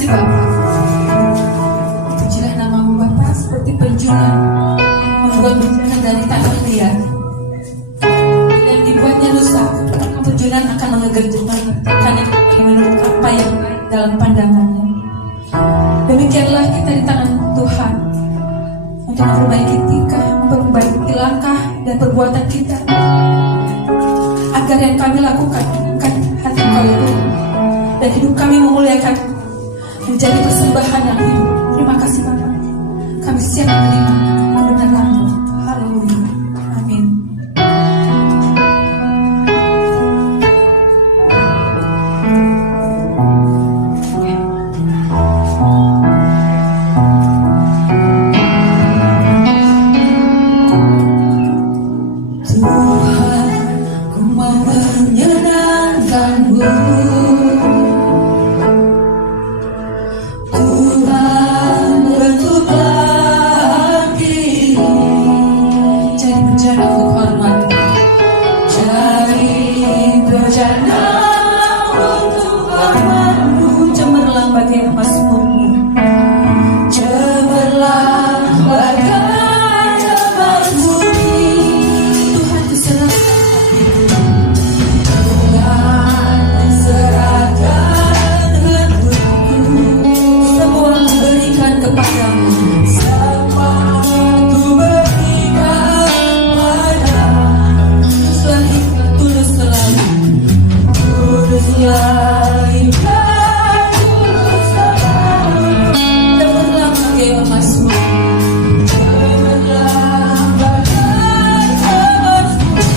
kasih Bapak. Pujilah namamu Bapak, seperti penjunan membuat penjunan dari tanah liat dan dibuatnya rusak. Penjunan akan mengerjakan menurut apa yang baik dalam pandangannya. Demikianlah kita di tangan Tuhan untuk memperbaiki tingkah, memperbaiki langkah dan perbuatan kita, agar yang kami lakukan bukan hati Kau itu, dan hidup kami memuliakan, menjadi persembahan yang hidup. Terima kasih Bapak. Kami siap menerima kebenaran-Mu. Haleluya. Amin. Tuhan, ku mau menyenangkan-Mu. Tuhan, bentuklah diri jadi bejana untuk hormat, jadi bejana untuk hormat-Mu. Cemerlang bagai emas murni, cemerlang bagai emas murni. Tuhan, ku serahkan hatiku, Tuhan, serahkan hatiku, semua ku berikan kepadamu, semua ku berikan padamu. Selanjutnya tulus selalu, tuluslah ikhlas, tulus selalu. Cemerlang bagai emas murni, cemerlang bagai emas murni.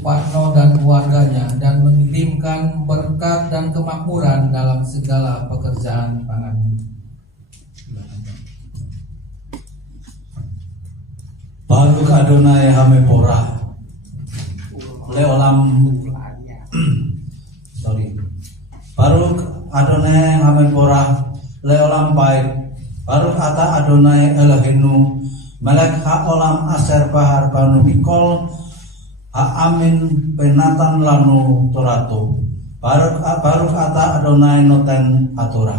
Supatno dan keluarganya, dan mengirimkan berkat dan kemakmuran dalam segala pekerjaan tangannya. Baruch Adonai Hamepora Leolam Baruch Adonai Hamepora Leolam Baik Baruch Ata Adonai Elohenu Melek Haolam Aser Bahar Banu Mikol Haamin Penatan Lanu Toratu Baruch Ata Adonai Noten Atura.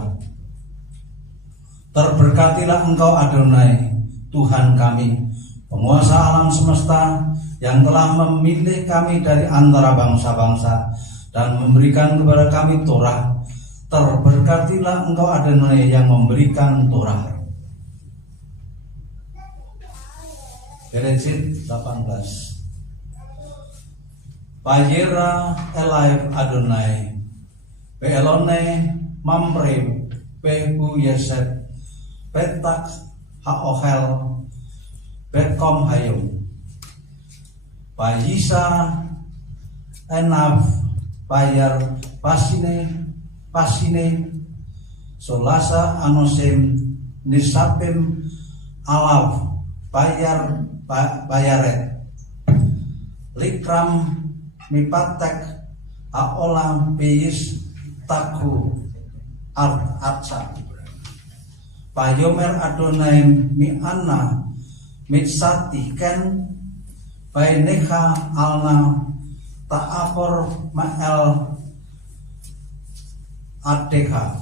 Terberkatilah Engkau Adonai Tuhan kami, penguasa alam semesta, yang telah memilih kami dari antara bangsa-bangsa dan memberikan kepada kami Torah. Terberkatilah Engkau Adonai yang memberikan Torah. Bereshit 18. Vayera Elai Adonai Beelone Mamre Behu Yesed Petak Haohel Betkom Hayum Vayisa Enaf Bayar Pasine Solasa Anosim Nisapim Alaf Bayaret Likram Mipatek Aolam Beis Taku Artsa Payomer Adonai Mi'ana Mitsati Ken Baineha Alna Ta'apor Ma'el Adeka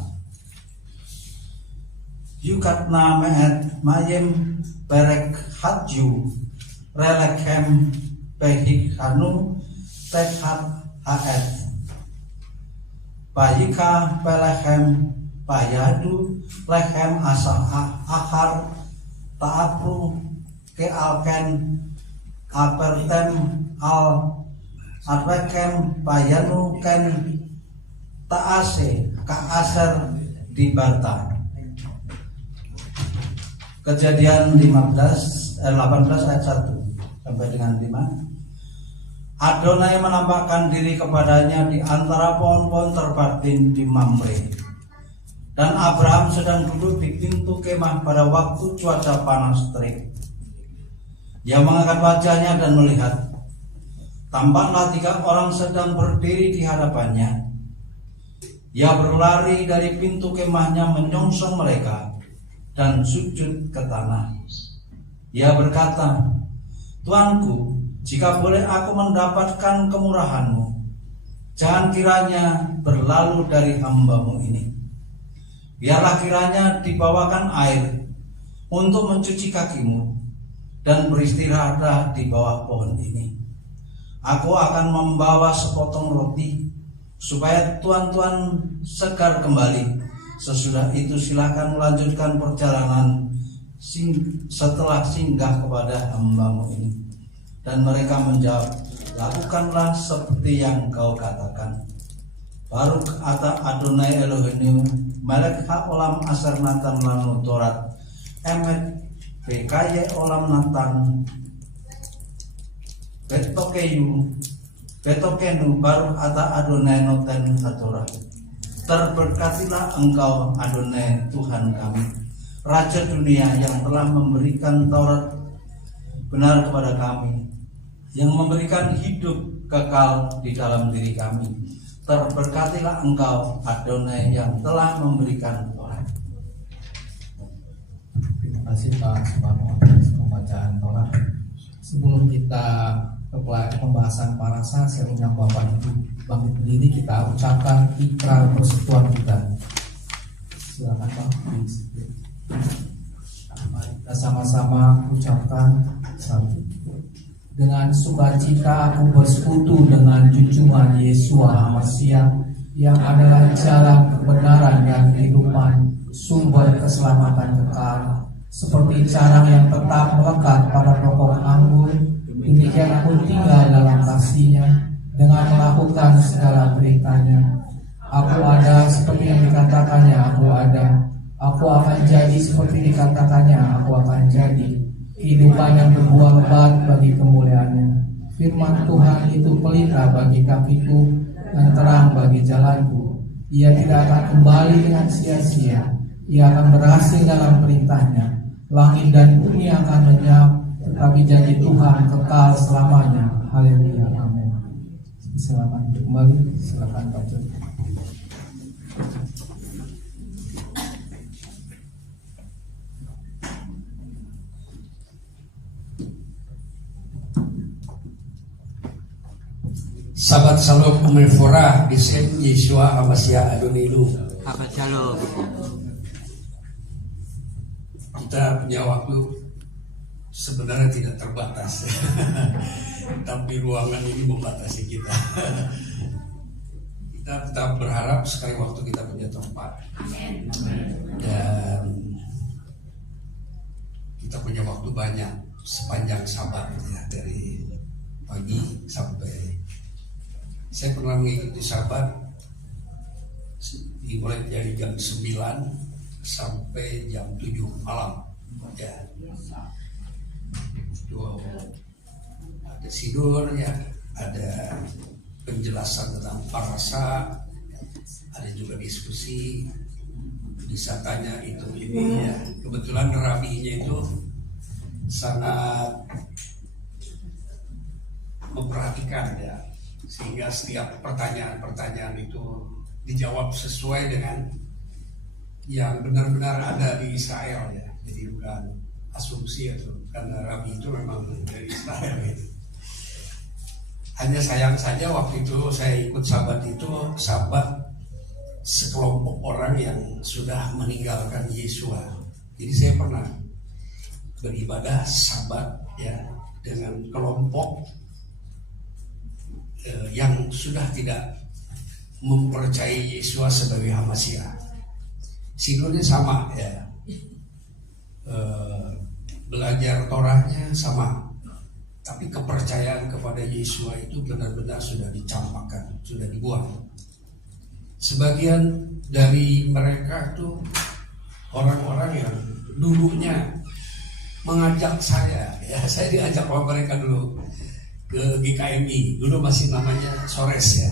Yukatna Me'et Mayem Berek Hadju Relekhem Behikhanu Tekhat Haet Bayika Pelechem Bayadu Lechem Asal Akhar Ta'apru Kealken Apertem Al Adwekem Bayanu Ken Ta'ase Ka'aser Dibarta. Kejadian 18 ayat 1 sampai dengan 5. Adonai menampakkan diri kepadanya di antara pohon-pohon terbatin di Mamre. Dan Abraham sedang duduk di pintu kemah pada waktu cuaca panas terik. Ia mengangkat wajahnya dan melihat. Tampaklah 3 orang sedang berdiri di hadapannya. Ia berlari dari pintu kemahnya menyongsong mereka dan sujud ke tanah. Ia berkata, Tuanku, jika boleh aku mendapatkan kemurahan-Mu, jangan kiranya berlalu dari hamba-Mu ini. Biarlah kiranya dibawakan air untuk mencuci kaki-Mu dan beristirahatlah di bawah pohon ini. Aku akan membawa sepotong roti supaya tuan-tuan segar kembali. Sesudah itu silakan melanjutkan perjalanan setelah singgah kepada hamba-Mu ini. Dan mereka menjawab, lakukanlah seperti yang kau katakan. Baruch Ata Adonai Elohenu Melek Haolam Aser Natan Lanu Torat Emet Bekaye Olam Natan Betokenu Baruch Ata Adonai Noten Hatorah. Terberkatilah Engkau Adonai Tuhan kami, Raja dunia, yang telah memberikan Taurat benar kepada kami, yang memberikan hidup kekal di dalam diri kami. Terberkatilah Engkau Adonai yang telah memberikan Taurat. Terima kasih Pak Suparno atas pembacaan Taurat. Sebelum kita ke pembahasan parasa, saya undang Bapak Ibu bangkit berdiri, kita ucapkan ikrar persekutuan kita. Silakan Pak. Mari kita sama-sama ucapkan satu. Dengan sukacita aku bersekutu dengan junjungan Yesua Masiah, yang adalah jalan kebenaran dan kehidupan, sumber keselamatan kekal. Seperti carang yang tetap melekat pada pokok anggur, demikian aku tinggal dalam kasih-Nya dengan melakukan segala perintahnya. Aku ada seperti yang dikatakannya aku ada. Aku akan jadi seperti dikatakannya aku akan jadi. Kehidupan yang berbuah lebat bagi kemuliaannya. Firman Tuhan itu pelita bagi kakiku dan terang bagi jalanku. Ia tidak akan kembali dengan sia-sia. Ia akan berhasil dalam perintahnya. Langit dan bumi akan lenyap, tetapi janji Tuhan kekal selamanya. Haleluya, amin. Silakan kembali, silakan baca. Sabat Salom Umefora Bisem Yeshua Hamasya Adonilu. Sabat Shalom. Kita punya waktu sebenarnya tidak terbatas, tapi ruangan ini membatasi kita. Kita tetap berharap sekali waktu kita punya tempat, dan kita punya waktu banyak sepanjang Sabat ya, dari pagi sampai. Saya pernah mengikuti Sabat dimulai dari jam 9 sampai jam 7 malam ya. Ada sidur ya, ada penjelasan tentang parasa, ada juga diskusi, bisa tanya itu ini ya. Kebetulan rabinya itu sangat memperhatikan ya, sehingga setiap pertanyaan-pertanyaan itu dijawab sesuai dengan yang benar-benar ada di Israel ya. Jadi bukan asumsi atau karena Rabi itu memang dari Israel gitu. Hanya sayang saja waktu itu saya ikut Sabat itu Sabat sekelompok orang yang sudah meninggalkan Yesua. Jadi saya pernah beribadah Sabat ya dengan kelompok yang sudah tidak mempercayai Yesua sebagai Hamasya. Sidurnya sama ya, belajar Torahnya sama, tapi kepercayaan kepada Yesua itu benar-benar sudah dicampakkan, sudah dibuang. Sebagian dari mereka itu orang-orang yang dulunya mengajak saya, ya saya diajak oleh mereka dulu ke GKMI, dulu masih namanya Sores ya.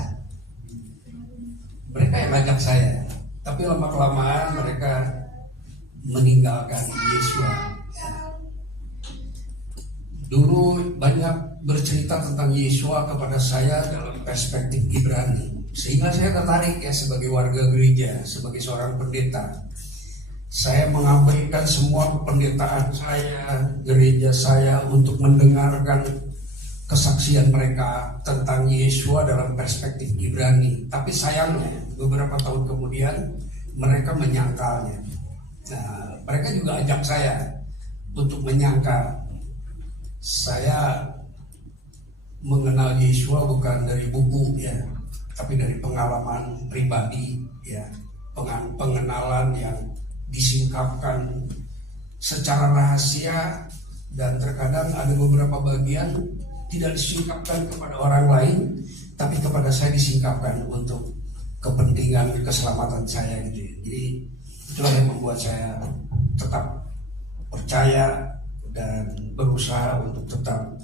Mereka yang ngajak saya, tapi lama-kelamaan mereka meninggalkan Yesua ya. Dulu banyak bercerita tentang Yesua kepada saya dalam perspektif Ibrani, sehingga saya tertarik ya sebagai warga gereja, sebagai seorang pendeta. Saya mengabaikan semua pendetaan saya, gereja saya, untuk mendengarkan kesaksian mereka tentang Yesua dalam perspektif Ibrani. Tapi sayangnya beberapa tahun kemudian mereka menyangkalnya. Nah, mereka juga ajak saya untuk menyangkal. Saya mengenal Yesua bukan dari buku ya, tapi dari pengalaman pribadi ya, pengenalan yang disingkapkan secara rahasia, dan terkadang ada beberapa bagian tidak disingkapkan kepada orang lain, tapi kepada saya disingkapkan untuk kepentingan keselamatan saya gitu. Jadi itulah yang membuat saya tetap percaya dan berusaha untuk tetap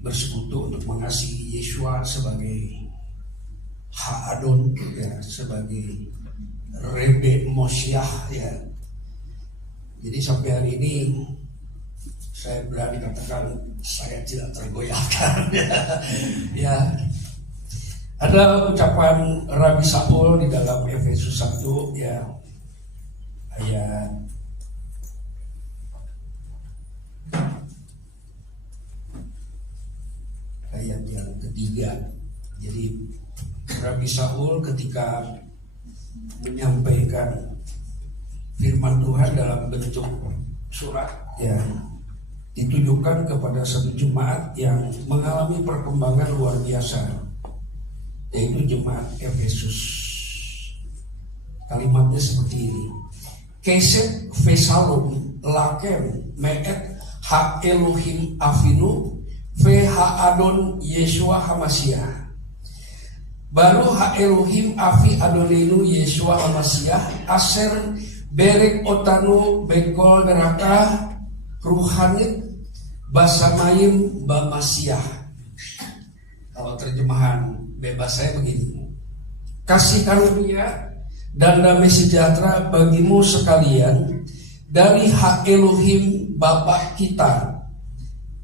bersekutu untuk mengasihi Yesua sebagai Ha'adon ya, sebagai Rebe Moshiach ya. Jadi sampai hari ini saya berani katakan saya tidak tergoyahkan ya. Ada ucapan Rabi Saul di dalam Efesus 1 ya, ayat yang ketiga. Jadi Rabi Saul ketika menyampaikan firman Tuhan dalam bentuk surat ya, ditujukan kepada satu jemaat yang mengalami perkembangan luar biasa, yaitu jemaat Efesus. Kalimatnya seperti ini: Kesek Vesalum Lakem Meet Ha Elohim Avinu Ve Ha-Adon Yeshua Hamasya. Baru Ha Elohim Avi Adonenu Yeshua Hamasya Aser Berek Otanu Bekol Neraka Ruhanit Basamayim Bamasyah. Kalau terjemahan bebas saya begini: kasih karunia dan damai sejahtera bagimu sekalian dari Ha Elohim Bapa kita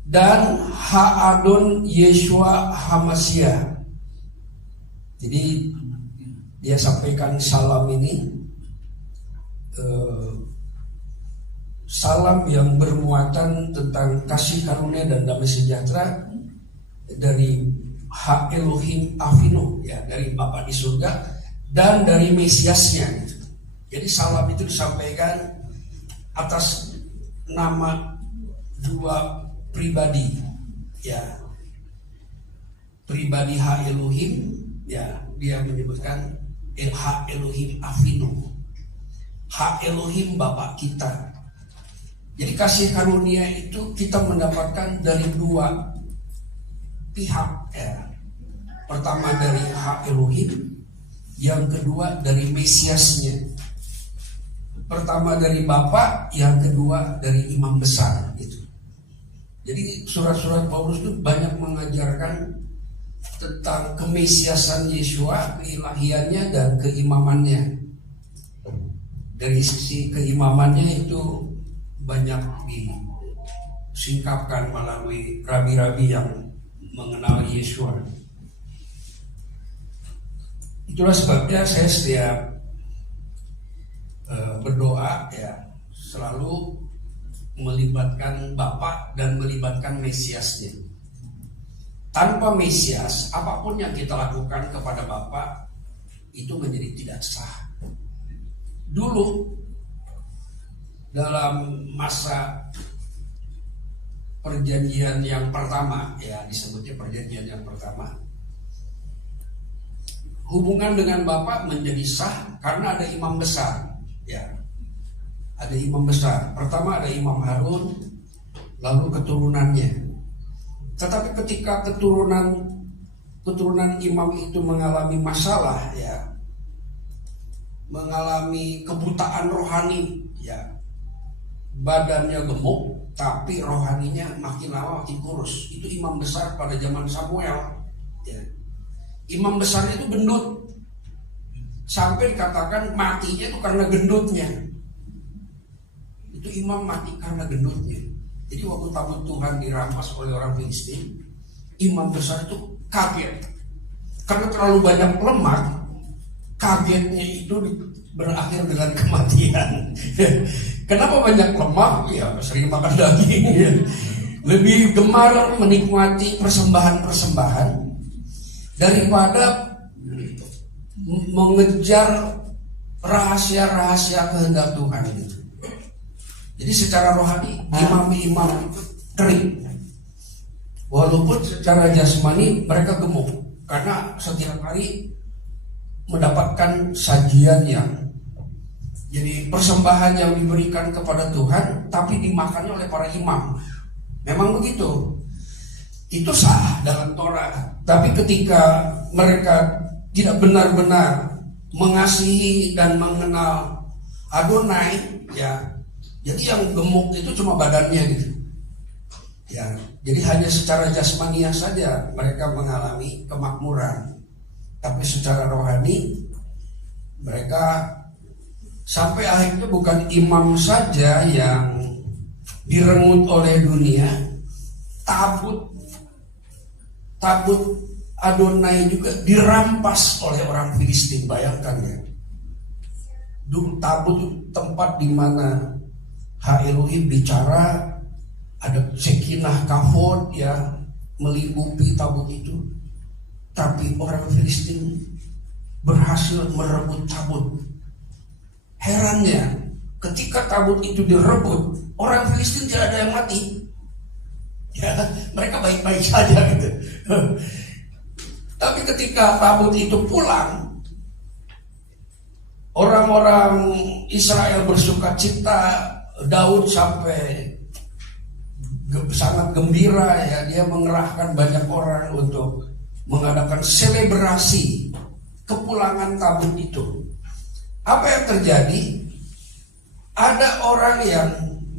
dan Ha Adon Yeshua HaMashiach. Jadi dia sampaikan salam ini, salam yang bermuatan tentang kasih karunia dan damai sejahtera dari Ha Elohim Avinu, ya, dari Bapa di surga dan dari Mesiasnya gitu. Jadi salam itu disampaikan atas nama dua pribadi, ya, pribadi Ha Elohim, ya, dia menyebutkan Ha Elohim Avinu, Ha Elohim Bapa kita. Jadi kasih karunia itu kita mendapatkan dari dua pihak, ya. Pertama dari Ha Elohim, yang kedua dari Mesiasnya. Pertama dari Bapa, yang kedua dari Imam Besar gitu. Jadi surat-surat Paulus itu banyak mengajarkan tentang kemesiasan Yeshua, keilahiannya dan keimamannya. Dari sisi keimamannya itu banyak disingkapkan melalui rabi-rabi yang mengenal Yeshua. Itulah sebabnya saya setiap berdoa, ya, selalu melibatkan Bapa dan melibatkan Mesiasnya. Tanpa Mesias, apapun yang kita lakukan kepada Bapa itu menjadi tidak sah. Dulu dalam masa perjanjian yang pertama, ya, disebutnya perjanjian yang pertama, hubungan dengan Bapa menjadi sah karena ada imam besar, ya. Ada imam besar. Pertama ada Imam Harun, lalu keturunannya. Tetapi ketika keturunan imam itu mengalami masalah, ya, mengalami kebutaan rohani, ya, badannya gemuk tapi rohaninya makin lama makin kurus. Itu imam besar pada zaman Samuel, ya. Imam besar itu gendut, sampai dikatakan matinya itu karena gendutnya. Itu imam mati karena gendutnya. Jadi waktu tabut Tuhan dirampas oleh orang Filistin, imam besar itu kaget karena terlalu banyak lemak. Kagetnya itu berakhir dengan kematian. Kenapa banyak lemak? Ya sering makan daging, ya. Lebih gemar menikmati persembahan-persembahan daripada mengejar rahasia-rahasia kehendak Tuhan itu. Jadi secara rohani imam-imam itu kering, walaupun secara jasmani mereka gemuk karena setiap hari mendapatkan sajian yang jadi persembahan yang diberikan kepada Tuhan, tapi dimakannya oleh para imam. Memang begitu. Itu sah dalam Torah. Tapi ketika mereka tidak benar-benar mengasihi dan mengenal Adonai, ya, jadi yang gemuk itu cuma badannya gitu. Ya, jadi hanya secara jasmaniah saja mereka mengalami kemakmuran. Tapi secara rohani mereka sampai akhirnya bukan imam saja yang direnggut oleh dunia, tabut Adonai juga dirampas oleh orang Filistin. Bayangkan, ya. Dulu tabut itu tempat di mana Ha Elohim bicara, ada sekinah kavod, ya, melingkupi tabut itu. Tapi orang Filistin berhasil merebut tabut. Herannya, ketika tabut itu direbut, orang Filistin tidak ada yang mati. Ya, mereka baik-baik saja gitu. Tapi ketika tabut itu pulang, orang-orang Israel bersuka cita. Daud sampai sangat gembira, ya, dia mengerahkan banyak orang untuk mengadakan selebrasi kepulangan tabut itu. Apa yang terjadi? Ada orang yang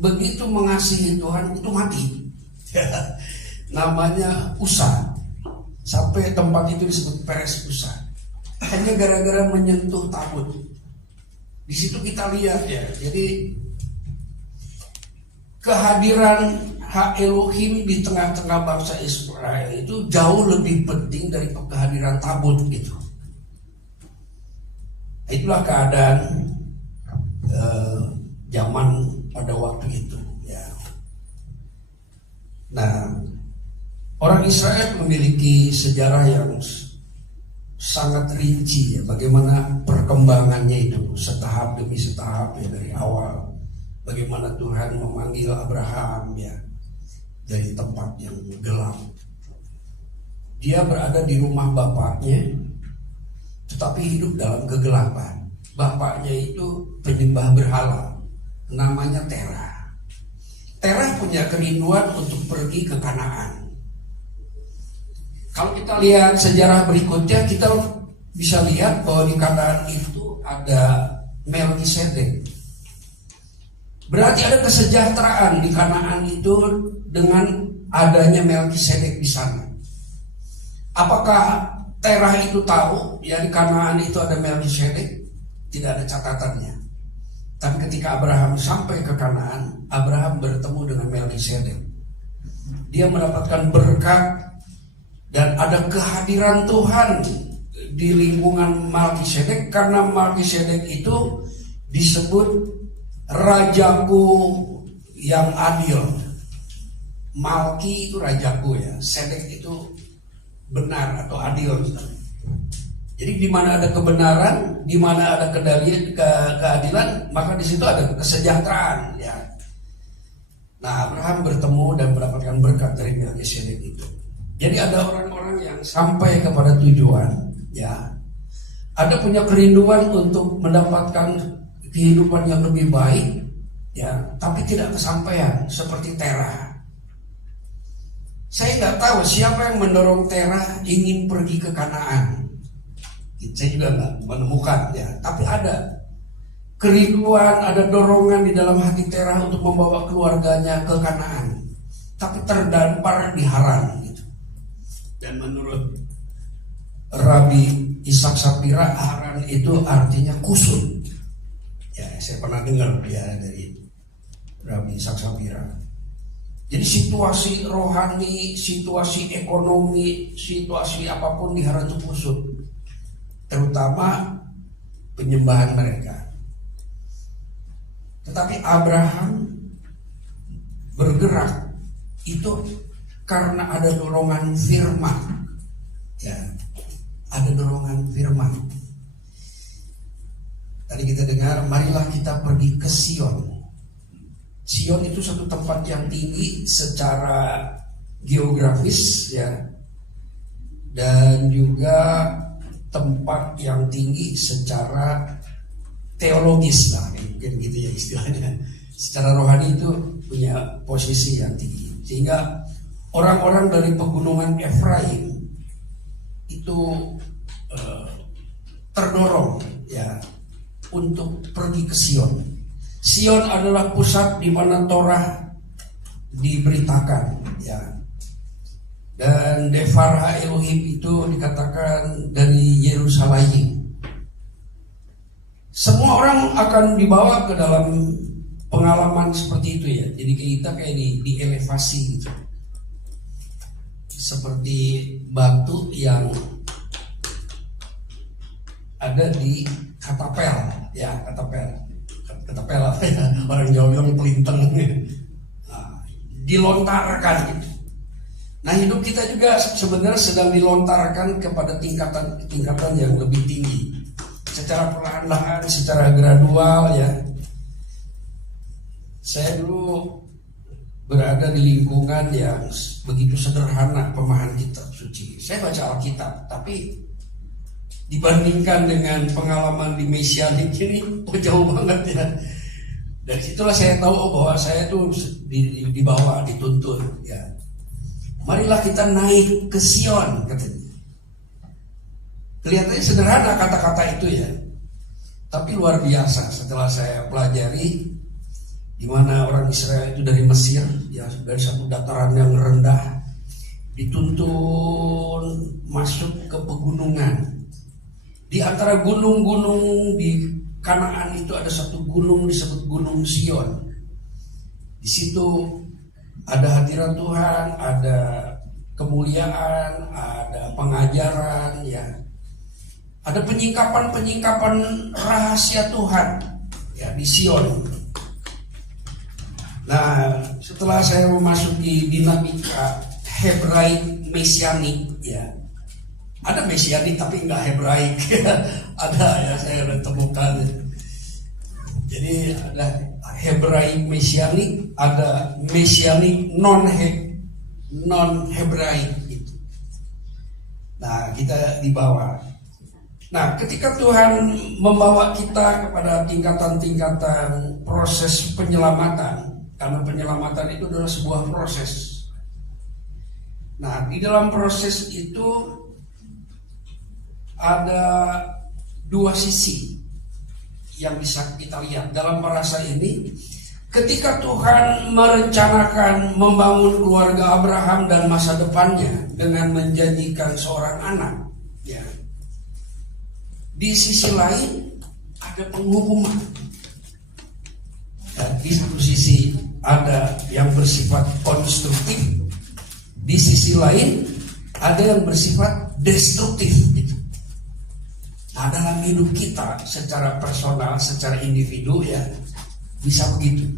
begitu mengasihi Tuhan itu mati. Namanya Usa. Sampai tempat itu disebut Peres Usa. Hanya gara-gara menyentuh tabut. Di situ kita lihat ya. Jadi kehadiran hak Elohim di tengah-tengah bangsa Israel itu jauh lebih penting dari kehadiran tabut gitu. Itulah keadaan zaman pada waktu itu ya. Nah, orang Israel memiliki sejarah yang sangat rinci ya, bagaimana perkembangannya itu setahap demi setahap ya, dari awal bagaimana Tuhan memanggil Abraham ya dari tempat yang gelap. Dia berada di rumah bapaknya tetapi hidup dalam kegelapan. Bapaknya itu penyembah berhala, namanya Terah. Terah punya kerinduan untuk pergi ke Kanaan. Kalau kita lihat sejarah berikutnya, kita bisa lihat bahwa di Kanaan itu ada Melkisedek. Berarti ada kesejahteraan di Kanaan itu dengan adanya Melkisedek di sana. Apakah Terah itu tahu ya di Kanaan itu ada Melkisedek? Tidak ada catatannya. Tapi ketika Abraham sampai ke Kanaan, Abraham bertemu dengan Melkisedek. Dia mendapatkan berkat dan ada kehadiran Tuhan di lingkungan Melkisedek, karena Melkisedek itu disebut rajaku yang adil. Malki itu rajaku ya, Sedek itu benar atau adil. Jadi di mana ada kebenaran, di mana ada keadilan, maka di situ ada kesejahteraan ya. Nah, Abraham bertemu dan mendapatkan berkat dari Melkisedek itu. Jadi ada orang-orang yang sampai kepada tujuan ya. Ada punya kerinduan untuk mendapatkan kehidupan yang lebih baik ya, tapi tidak kesampaian seperti Terah. Saya nggak tahu siapa yang mendorong Terah ingin pergi ke Kanaan. Saya juga nggak menemukan ya, tapi ada kerinduan, ada dorongan di dalam hati Terah untuk membawa keluarganya ke Kanaan, tapi terdampar di Haran gitu. Dan menurut Rabi Ishak Sapira, Haran itu artinya kusut. Ya, saya pernah dengar ya dari Rabi Ishak Sapira. Jadi situasi rohani, situasi ekonomi, situasi apapun di Haran itu kusut. Terutama penyembahan mereka. Tetapi Abraham bergerak itu karena ada dorongan firman. Ya, ada dorongan firman. Tadi kita dengar, marilah kita pergi ke Sion. Sion itu satu tempat yang tinggi secara geografis ya, dan juga tempat yang tinggi secara teologis lah, mungkin gitu ya istilahnya. Secara rohani itu punya posisi yang tinggi, sehingga orang-orang dari pegunungan Efraim itu terdorong ya untuk pergi ke Sion. Sion adalah pusat di mana Torah diberitakan ya. Dan Devarha Elohim itu dikatakan dari Yerusalem. Semua orang akan dibawa ke dalam pengalaman seperti itu ya. Jadi kita kayak di elevasi gitu. Seperti batu yang ada di katapel ya, katapel apa ya, orang Jawa bilang pelintang. Nah, dilontarkan gitu. Nah, hidup kita juga sebenarnya sedang dilontarkan kepada tingkatan yang lebih tinggi. Secara perlahan-lahan, secara gradual ya. Saya dulu berada di lingkungan yang begitu sederhana pemahaman kitab suci. Saya baca Alkitab, tapi dibandingkan dengan pengalaman di Mesianik ini jauh banget ya. Dari situlah saya tahu bahwa saya tuh dibawa, dituntun ya. Marilah kita naik ke Sion, katanya. Kelihatannya sederhana kata-kata itu ya, tapi luar biasa setelah saya pelajari di mana orang Israel itu dari Mesir ya, dari satu dataran yang rendah dituntun masuk ke pegunungan. Di antara gunung-gunung di Kanaan itu ada satu gunung disebut Gunung Sion. Di situ ada hadirat Tuhan, ada kemuliaan, ada pengajaran, ya, ada penyingkapan rahasia Tuhan, ya, di Sion. Nah, setelah saya memasuki dinamika Hebraik Mesianik, ya, ada Mesianik tapi enggak Hebraik, ada, ya, saya udah temukan. Jadi ada Hebraik Mesianik, ada Mesianik non Hebraik gitu. Nah, kita di bawah. Nah, ketika Tuhan membawa kita kepada tingkatan-tingkatan proses penyelamatan, karena penyelamatan itu adalah sebuah proses. Nah, di dalam proses itu ada dua sisi yang bisa kita lihat dalam perasa ini. Ketika Tuhan merencanakan membangun keluarga Abraham dan masa depannya dengan menjanjikan seorang anak, ya, di sisi lain ada penghukuman. Ya, di satu sisi ada yang bersifat konstruktif, di sisi lain ada yang bersifat destruktif gitu. Nah, dalam hidup kita secara personal, secara individu, ya, bisa begitu.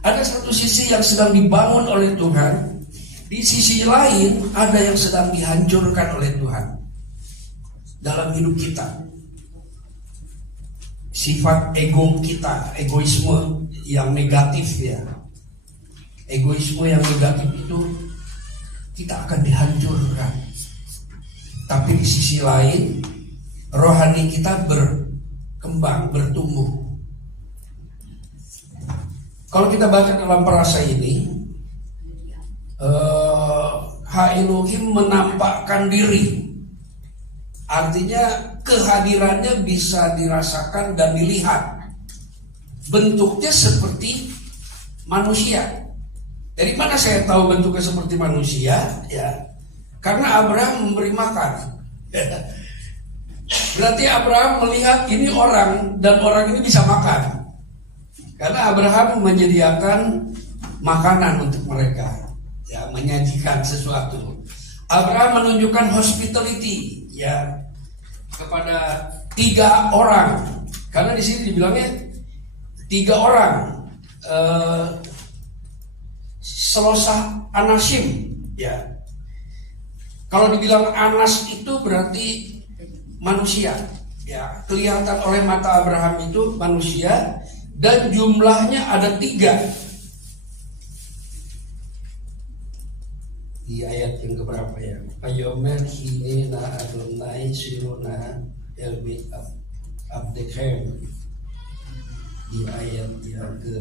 Ada satu sisi yang sedang dibangun oleh Tuhan, di sisi lain ada yang sedang dihancurkan oleh Tuhan dalam hidup kita. Sifat ego kita, egoisme yang negatif, ya, egoisme yang negatif itu kita akan dihancurkan. Tapi di sisi lain rohani kita berkembang, bertumbuh. Kalau kita baca dalam perasa ini, Elohim menampakkan diri. Artinya kehadirannya bisa dirasakan dan dilihat. Bentuknya seperti manusia. Dari mana saya tahu bentuknya seperti manusia? Ya, karena Abraham memberi makan. Berarti Abraham melihat ini orang dan orang ini bisa makan. Karena Abraham menyediakan makanan untuk mereka, ya, menyajikan sesuatu. Abraham menunjukkan hospitality, ya, kepada 3 orang. Karena di sini dibilangnya 3 orang. Selosah Anasim, ya. Kalau dibilang Anas itu berarti manusia, ya, kelihatan oleh mata Abraham itu manusia. Dan jumlahnya ada 3. Di ayat yang keberapa, ya? Ayomer hine na Adonai sirona elbit abdechem. Di ayat yang ke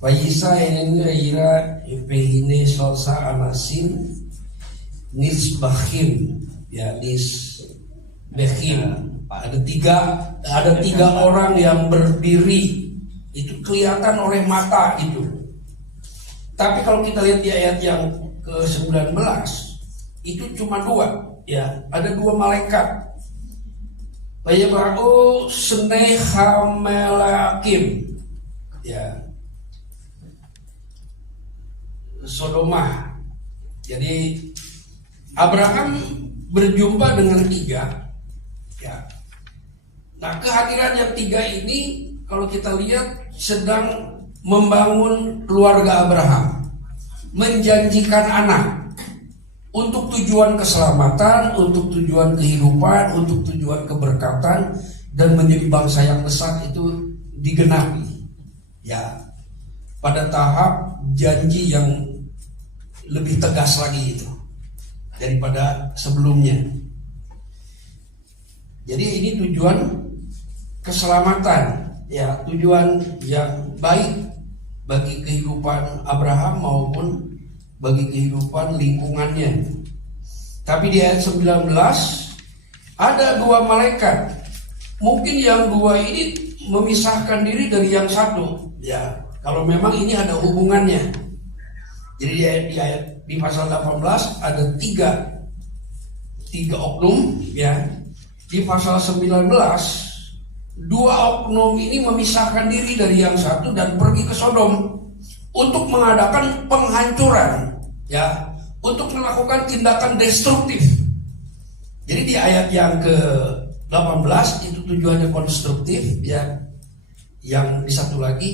Wayisa ini ira ipehine solsa anasin nisbahim. Ya, ada tiga orang yang berdiri, itu kelihatan oleh mata itu. Tapi kalau kita lihat di ayat yang ke-19, itu cuma 2, ya, ada 2 malaikat. Bayabaru senei hamelakim, ya, Sodoma. Jadi Abraham berjumpa dengan 3, ya. Nah, kehadiran yang 3 ini kalau kita lihat sedang membangun keluarga Abraham, menjanjikan anak untuk tujuan keselamatan, untuk tujuan kehidupan, untuk tujuan keberkatan, dan menjadi bangsa yang besar itu digenapi, ya, pada tahap janji yang lebih tegas lagi itu daripada sebelumnya. Jadi ini tujuan keselamatan, ya, tujuan yang baik bagi kehidupan Abraham maupun bagi kehidupan lingkungannya. Tapi di ayat 19 ada 2 malaikat. Mungkin yang 2 ini memisahkan diri dari yang satu. Ya, kalau memang ini ada hubungannya. Jadi di pasal 18 ada tiga oknum, ya. Di pasal 19 dua oknum ini memisahkan diri dari yang satu dan pergi ke Sodom untuk mengadakan penghancuran, ya, untuk melakukan tindakan destruktif. Jadi di ayat yang ke-18 itu tujuannya konstruktif, ya. Yang di satu lagi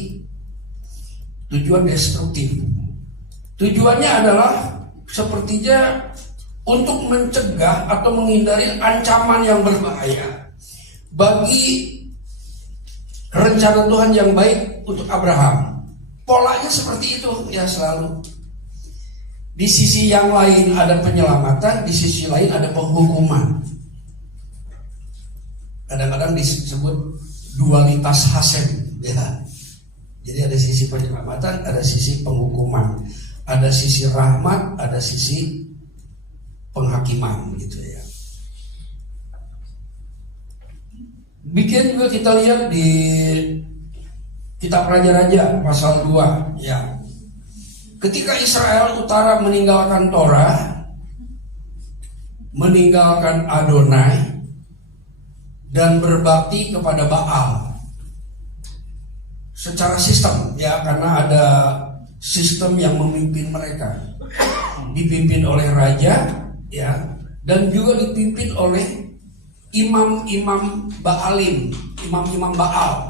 tujuan destruktif. Tujuannya adalah sepertinya untuk mencegah atau menghindari ancaman yang berbahaya bagi rencana Tuhan yang baik untuk Abraham. Polanya seperti itu, ya, selalu. Di sisi yang lain ada penyelamatan, di sisi lain ada penghukuman. Kadang-kadang disebut dualitas Hasem, ya. Jadi ada sisi penyelamatan, ada sisi penghukuman, ada sisi rahmat, ada sisi penghakiman, gitu ya. Bikin juga kita lihat di Kitab Raja-Raja pasal 2, ya. Ketika Israel Utara meninggalkan Torah, meninggalkan Adonai, dan berbakti kepada Baal secara sistem, ya, karena ada sistem yang memimpin mereka, dipimpin oleh raja, ya, dan juga dipimpin oleh imam-imam Baalim, imam-imam Baal.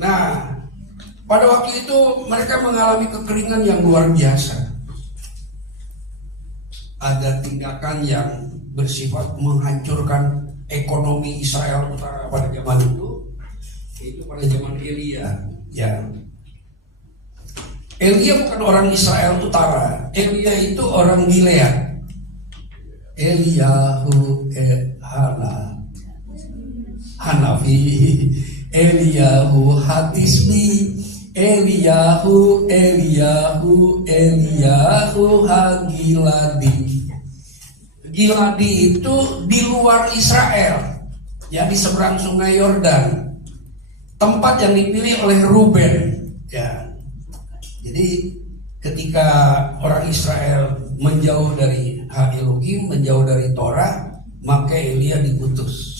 Nah, pada waktu itu mereka mengalami kekeringan yang luar biasa. Ada tindakan yang bersifat menghancurkan ekonomi Israel Utara pada zaman itu pada zaman Elia, ya. Elia bukan orang Israel Utara, Elia itu orang Gilead. Eliyahu Hanafi, Eliyahu Hatisbi, Eliyahu Hagiladi. Giladi itu di luar Israel, ya, di seberang sungai Yordan, tempat yang dipilih oleh Ruben, ya. Jadi ketika orang Israel menjauh dari hak Elohim, menjauh dari Torah, maka Elia diutus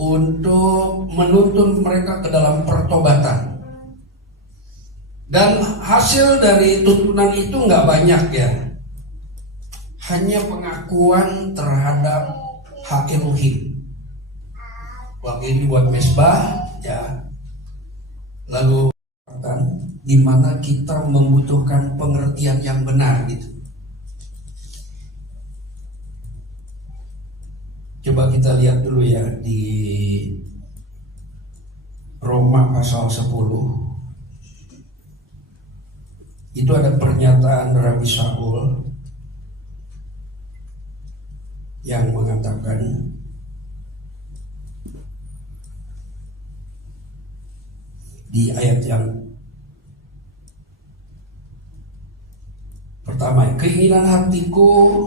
untuk menuntun mereka ke dalam pertobatan. Dan hasil dari tuntunan itu nggak banyak, ya. Hanya pengakuan terhadap hak Elohim. Waktu ini buat mesbah, ya. Lalu di mana kita membutuhkan pengertian yang benar, gitu. Coba kita lihat dulu, ya, di Roma pasal 10. Itu ada pernyataan Rabi Saul yang mengatakan di ayat yang pertama, keinginan hatiku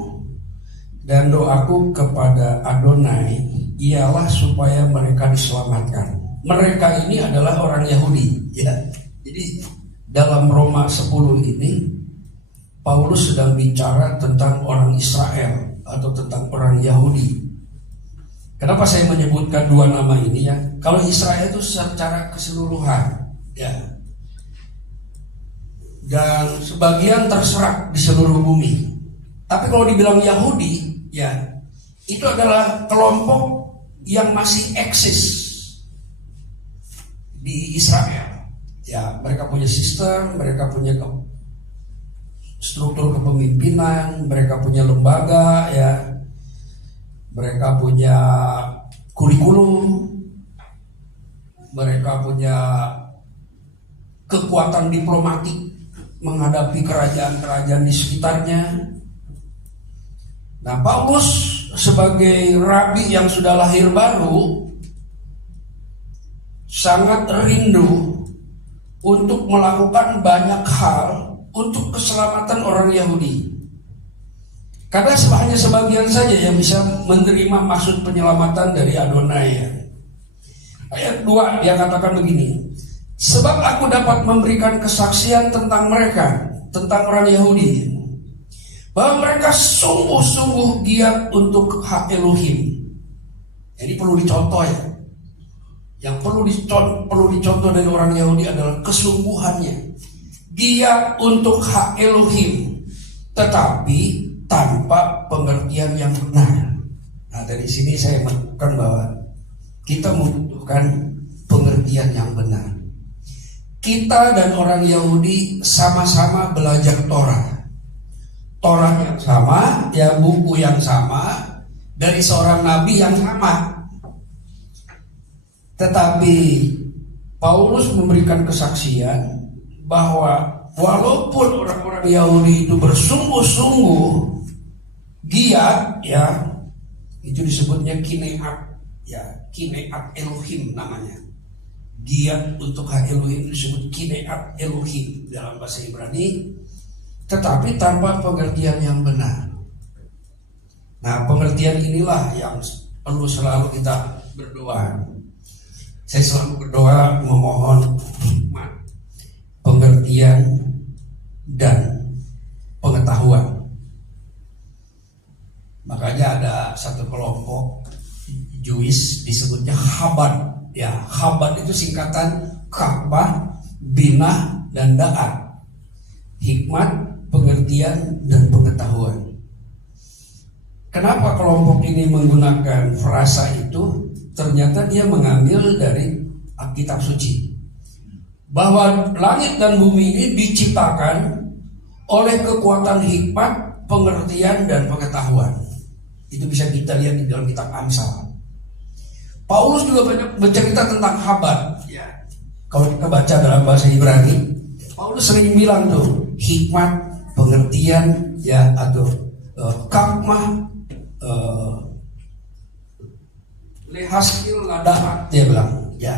dan doaku kepada Adonai ialah supaya mereka diselamatkan. Mereka ini adalah orang Yahudi, ya. Jadi dalam Roma 10 ini Paulus sedang bicara tentang orang Israel atau tentang orang Yahudi. Kenapa saya menyebutkan dua nama ini, ya? Kalau Israel itu secara keseluruhan, ya, dan sebagian terserak di seluruh bumi. Tapi kalau dibilang Yahudi, ya, itu adalah kelompok yang masih eksis di Israel. Ya, mereka punya sistem, mereka punya struktur kepemimpinan, mereka punya lembaga, ya, mereka punya kurikulum, mereka punya kekuatan diplomatik menghadapi kerajaan-kerajaan di sekitarnya. Nah, Paulus sebagai rabi yang sudah lahir baru sangat rindu untuk melakukan banyak hal untuk keselamatan orang Yahudi. Karena hanya sebagian saja yang bisa menerima maksud penyelamatan dari Adonai, ya. Ayat 2 dia katakan begini, sebab aku dapat memberikan kesaksian tentang mereka, tentang orang Yahudi, bahwa mereka sungguh-sungguh giat untuk hak Elohim. Jadi perlu dicontoh ya. Yang perlu dicontoh dari orang Yahudi adalah kesungguhannya. Giat untuk hak Elohim, tetapi tanpa pengertian yang benar. Nah, dari sini saya menemukan bahwa kita membutuhkan pengertian yang benar. Kita dan orang Yahudi sama-sama belajar Torah. Torah yang sama, ya buku yang sama, dari seorang nabi yang sama. Tetapi Paulus memberikan kesaksian bahwa walaupun orang-orang Yahudi itu bersungguh-sungguh giat, ya itu disebutnya kineat, ya kineat Elohim namanya. Giat untuk hak Elohim disebut kineat Elohim dalam bahasa Ibrani, tetapi tanpa pengertian yang benar. Nah, pengertian inilah yang perlu selalu kita berdoa. Saya selalu berdoa memohon hikmat, pengertian, dan pengetahuan. Makanya ada satu kelompok Jewish disebutnya Chabad. Ya, Chabad itu singkatan Ka'bah, Binah, dan Da'at. Hikmat, pengertian, dan pengetahuan. Kenapa kelompok ini menggunakan frasa itu? Ternyata dia mengambil dari Alkitab Suci, bahwa langit dan bumi ini diciptakan oleh kekuatan hikmat, pengertian, dan pengetahuan. Itu bisa kita lihat di dalam kitab Amsal. Paulus juga banyak bercerita tentang Chabad. Ya. Kalau kita baca dalam bahasa Ibrani, Paulus sering bilang tuh hikmat, pengertian, ya, atau kakmah, lehaskil ladahat, dia bilang, ya.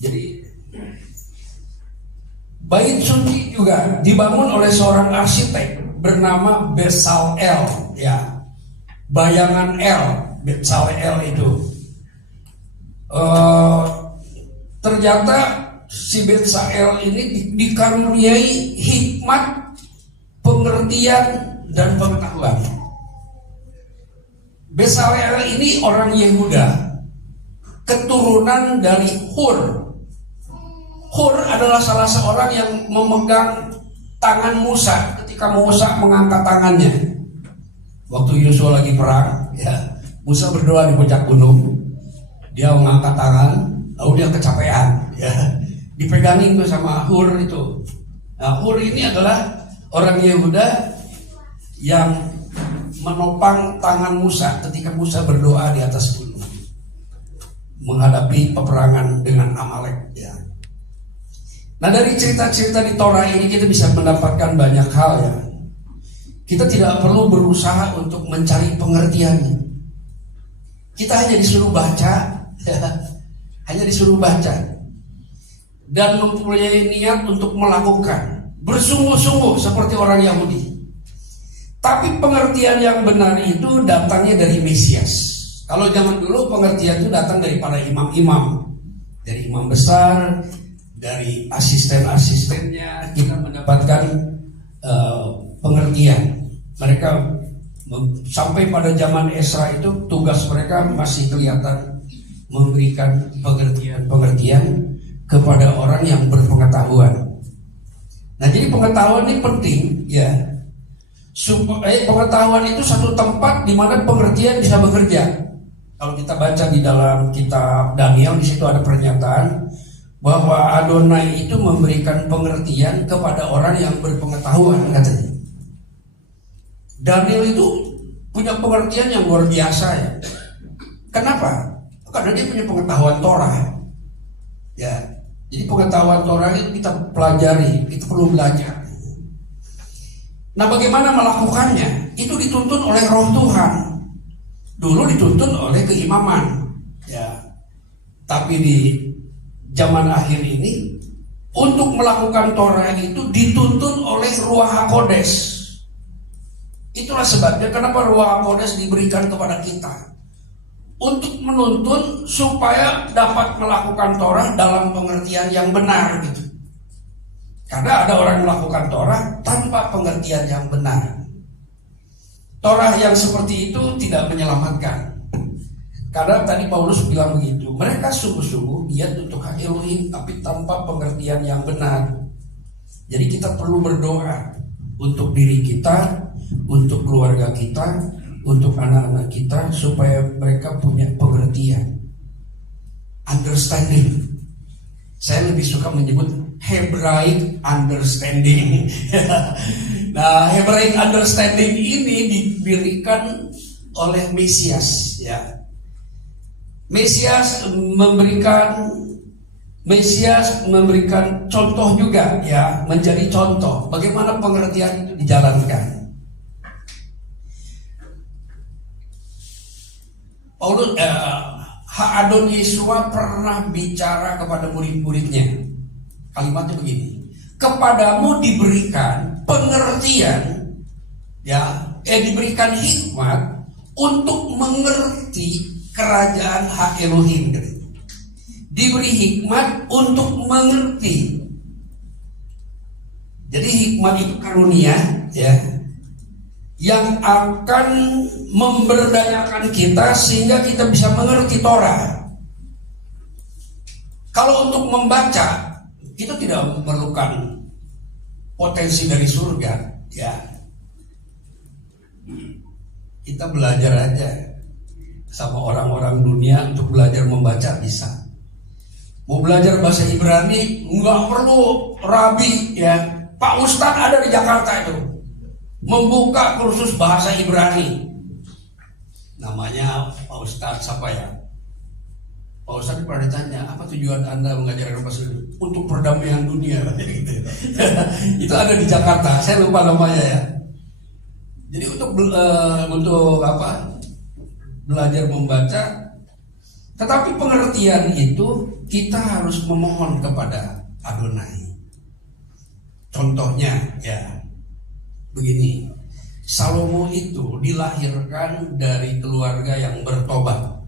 Jadi Bait Suci juga dibangun oleh seorang arsitek bernama Bezalel, ya. Bayangan L, Bezalel itu. Ternyata si Bezalel ini dikaruniai hikmat, pengertian, dan pengetahuan. Bezalel ini orang Yehuda, keturunan dari Hur. Hur adalah salah seorang yang memegang tangan Musa ketika Musa mengangkat tangannya. Waktu Yosua lagi perang, ya, Musa berdoa di puncak gunung. Dia mengangkat tangan, lalu dia kecapean, ya. Dipegangin tuh sama Hur itu. Nah, Hur ini adalah orang Yehuda yang menopang tangan Musa ketika Musa berdoa di atas gunung menghadapi peperangan dengan Amalek, ya. Nah, dari cerita-cerita di Torah ini kita bisa mendapatkan banyak hal, ya. Kita tidak perlu berusaha untuk mencari pengertiannya. Kita hanya disuruh baca, ya. Hanya disuruh baca dan mempunyai niat untuk melakukan bersungguh-sungguh seperti orang Yahudi. Tapi pengertian yang benar itu datangnya dari Mesias. Kalau zaman dulu pengertian itu datang dari para imam-imam, dari imam besar, dari asisten-asistennya. Kita mendapatkan pengertian. Mereka sampai pada zaman Esra itu tugas mereka masih kelihatan memberikan pengertian kepada orang yang berpengetahuan. Nah, jadi pengetahuan ini penting, ya. Pengetahuan itu satu tempat di mana pengertian bisa bekerja. Kalau kita baca di dalam kitab Daniel, di situ ada pernyataan bahwa Adonai itu memberikan pengertian kepada orang yang berpengetahuan, katanya. Daniel itu punya pengertian yang luar biasa, ya. Kenapa? Karena dia punya pengetahuan Torah, ya. Jadi pengetahuan Torah ini kita pelajari, kita perlu belajar. Nah, bagaimana melakukannya? Itu dituntun oleh Roh Tuhan. Dulu dituntun oleh keimaman, ya. Tapi di zaman akhir ini, untuk melakukan Torah itu dituntun oleh Ruach HaKodes. Itulah sebabnya kenapa Ruach HaKodes diberikan kepada kita, untuk menuntun supaya dapat melakukan Torah dalam pengertian yang benar gitu. Karena ada orang melakukan Torah tanpa pengertian yang benar. Torah yang seperti itu tidak menyelamatkan. Karena tadi Paulus bilang begitu, mereka sungguh-sungguh giat untuk hak Elohim tapi tanpa pengertian yang benar. Jadi kita perlu berdoa untuk diri kita, untuk keluarga kita, untuk anak-anak kita supaya mereka punya pengertian, understanding. Saya lebih suka menyebut Hebraic understanding. Nah, Hebraic understanding ini diberikan oleh Mesias, ya. Mesias memberikan contoh juga, ya, menjadi contoh bagaimana pengertian itu dijalankan. Paulus Adon Yesua pernah bicara kepada murid-muridnya. Kalimatnya begini, kepadamu diberikan pengertian, ya, diberikan hikmat untuk mengerti kerajaan hak Elohim. Diberi hikmat untuk mengerti. Jadi hikmat itu karunia, ya, yang akan memberdayakan kita sehingga kita bisa mengerti Torah. Kalau untuk membaca, kita tidak memerlukan potensi dari surga, ya. Kita belajar aja sama orang-orang dunia untuk belajar membaca bisa. Mau belajar bahasa Ibrani nggak perlu rabi, ya. Pak Ustadz ada di Jakarta itu membuka kursus bahasa Ibrani. Namanya Pak Ustadz siapa ya? Pak Ustadz pernah ditanya, apa tujuan Anda mengajarkan bahasa Ibrani? Untuk perdamaian dunia. Itu ada di Jakarta, saya lupa namanya, ya. Jadi untuk apa? Belajar membaca, tetapi pengertian itu kita harus memohon kepada Adonai. Contohnya, ya, begini, Salomo itu dilahirkan dari keluarga yang bertobat.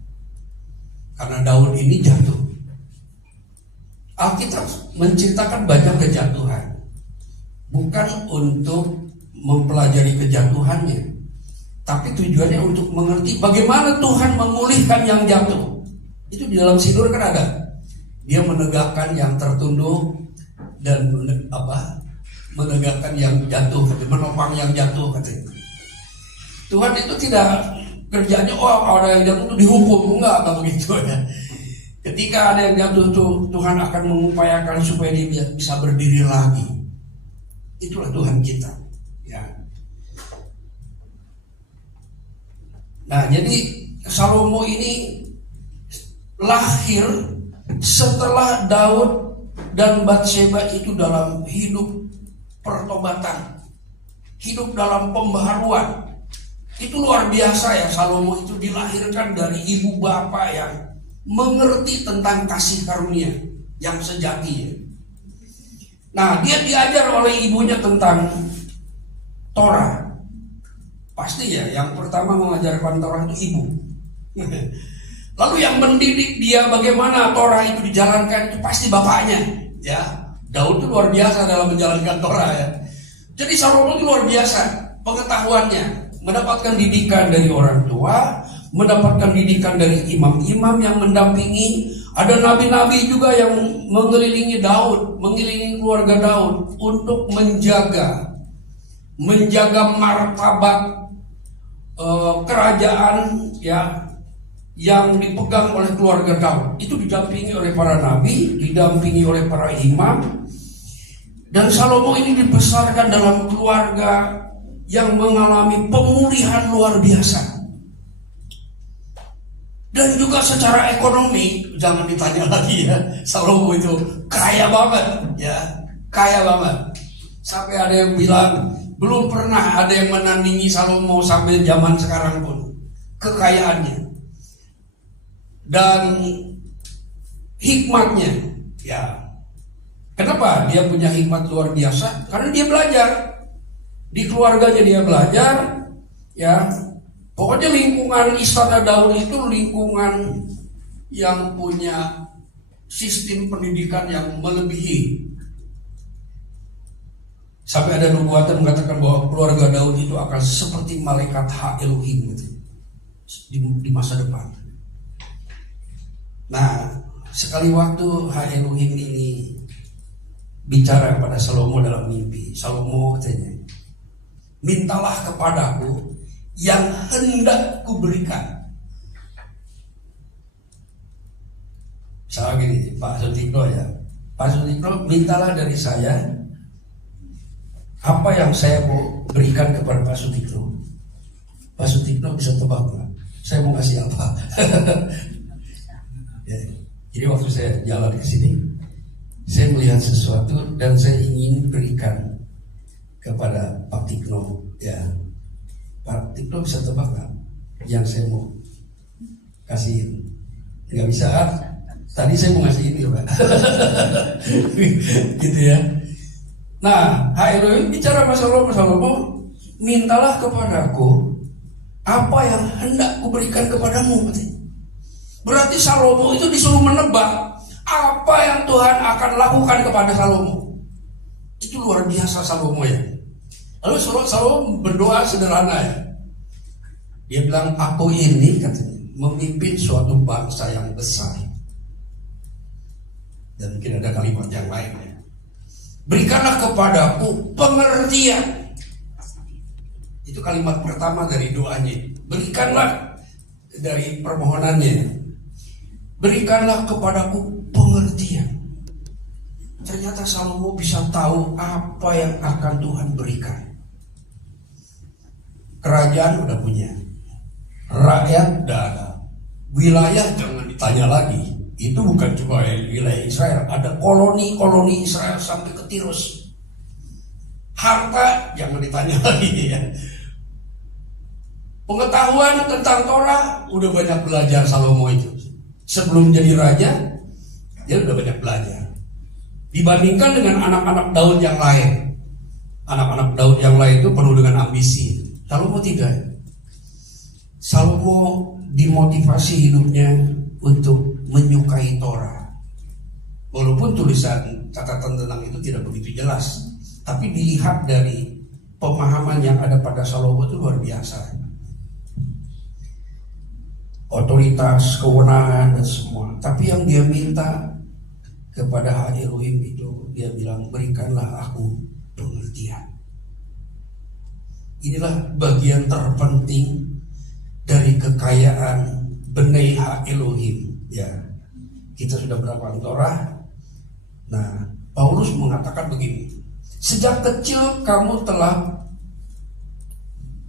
Karena Daud ini jatuh. Alkitab menceritakan banyak kejatuhan, bukan untuk mempelajari kejatuhannya, tapi tujuannya untuk mengerti bagaimana Tuhan memulihkan yang jatuh. Itu di dalam Sinur kan ada. Dia menegakkan yang tertunduk dan menegakkan yang jatuh, menopang yang jatuh, katanya. Tuhan itu tidak kerjanya kalau ada yang jatuh itu dihukum, enggak begitu, ya. Ketika ada yang jatuh itu Tuhan akan mengupayakan supaya dia bisa berdiri lagi. Itulah Tuhan kita, ya. Nah, jadi Salomo ini lahir setelah Daud dan Batsheba itu dalam hidup pertobatan, hidup dalam pembaharuan. Itu luar biasa, ya. Salomo itu dilahirkan dari ibu bapa yang mengerti tentang kasih karunia yang sejati, ya. Nah, dia diajar oleh ibunya tentang Torah. Pasti, ya, yang pertama mengajarkan Torah itu ibu. Lalu yang mendidik dia bagaimana Torah itu dijalankan itu pasti bapaknya, ya. Daud itu luar biasa dalam menjalankan Torah, ya. Jadi Salomo itu luar biasa pengetahuannya, mendapatkan didikan dari orang tua, mendapatkan didikan dari imam-imam yang mendampingi. Ada nabi-nabi juga yang mengelilingi Daud, mengelilingi keluarga Daud untuk menjaga martabat kerajaan, ya, yang dipegang oleh keluarga Daud. Itu didampingi oleh para nabi, didampingi oleh para imam. Dan Salomo ini dibesarkan dalam keluarga yang mengalami pemulihan luar biasa. Dan juga secara ekonomi, jangan ditanya lagi, ya. Salomo itu kaya banget, ya, kaya banget. Sampai ada yang bilang belum pernah ada yang menandingi Salomo sampai zaman sekarang pun kekayaannya dan hikmatnya, ya. Kenapa dia punya hikmat luar biasa? Karena dia belajar. Di keluarganya dia belajar, ya. Pokoknya lingkungan Istana Daun itu lingkungan yang punya sistem pendidikan yang melebihi. Sampai ada nubuatan mengatakan bahwa keluarga Daud itu akan seperti malaikat Ha Elohim gitu, di masa depan. Nah, sekali waktu Ha Elohim ini bicara kepada Salomo dalam mimpi. Salomo katanya, mintalah kepadaku yang hendak kuberikan. Misalnya gini, Pak Sutikno ya, Pak Sutikno mintalah dari saya apa yang saya mau berikan kepada Pak Sutikno. Pak Sutikno bisa tebak nggak? Saya mau kasih apa? Ya, jadi waktu saya jalan ke sini, saya melihat sesuatu dan saya ingin berikan kepada Pak Tikno. Ya, Pak Tikno bisa tebak nggak yang saya mau kasih? Nggak bisa kan? Tadi saya mau ngasih ini Pak. Gitu ya. Nah, Elohim bicara sama Salomo, mintalah kepadaku apa yang hendak kuberikan kepadamu. Berarti Salomo itu disuruh menebak apa yang Tuhan akan lakukan kepada Salomo. Itu luar biasa Salomo ya. Lalu Salomo berdoa sederhana ya. Dia bilang, aku ini katanya memimpin suatu bangsa yang besar. Dan mungkin ada kalimat yang lainnya. Berikanlah kepadaku pengertian. Itu kalimat pertama dari doanya. Berikanlah dari permohonannya. Berikanlah kepadaku pengertian. Ternyata Salomo bisa tahu apa yang akan Tuhan berikan. Kerajaan udah punya, rakyat udah ada, wilayah jangan ditanya lagi. Itu bukan cuma wilayah Israel, ada koloni-koloni Israel sampai ke Tirus. Harta jangan ditanya lagi ya. Pengetahuan tentang Torah udah banyak belajar Salomo itu. Sebelum jadi raja, dia udah banyak belajar. Dibandingkan dengan anak-anak Daud yang lain. Anak-anak Daud yang lain itu penuh dengan ambisi. Salomo tidak. Salomo dimotivasi hidupnya untuk menyukai Torah. Walaupun tulisan catatan tentang itu tidak begitu jelas, tapi dilihat dari pemahaman yang ada pada Salomo itu luar biasa. Otoritas, kewenangan dan semua. Tapi yang dia minta kepada Ha Elohim itu, dia bilang, berikanlah aku pengertian. Inilah bagian terpenting dari kekayaan Benei Ha Elohim. Ya, kita sudah berapaan Torah. Nah, Paulus mengatakan begini, sejak kecil kamu telah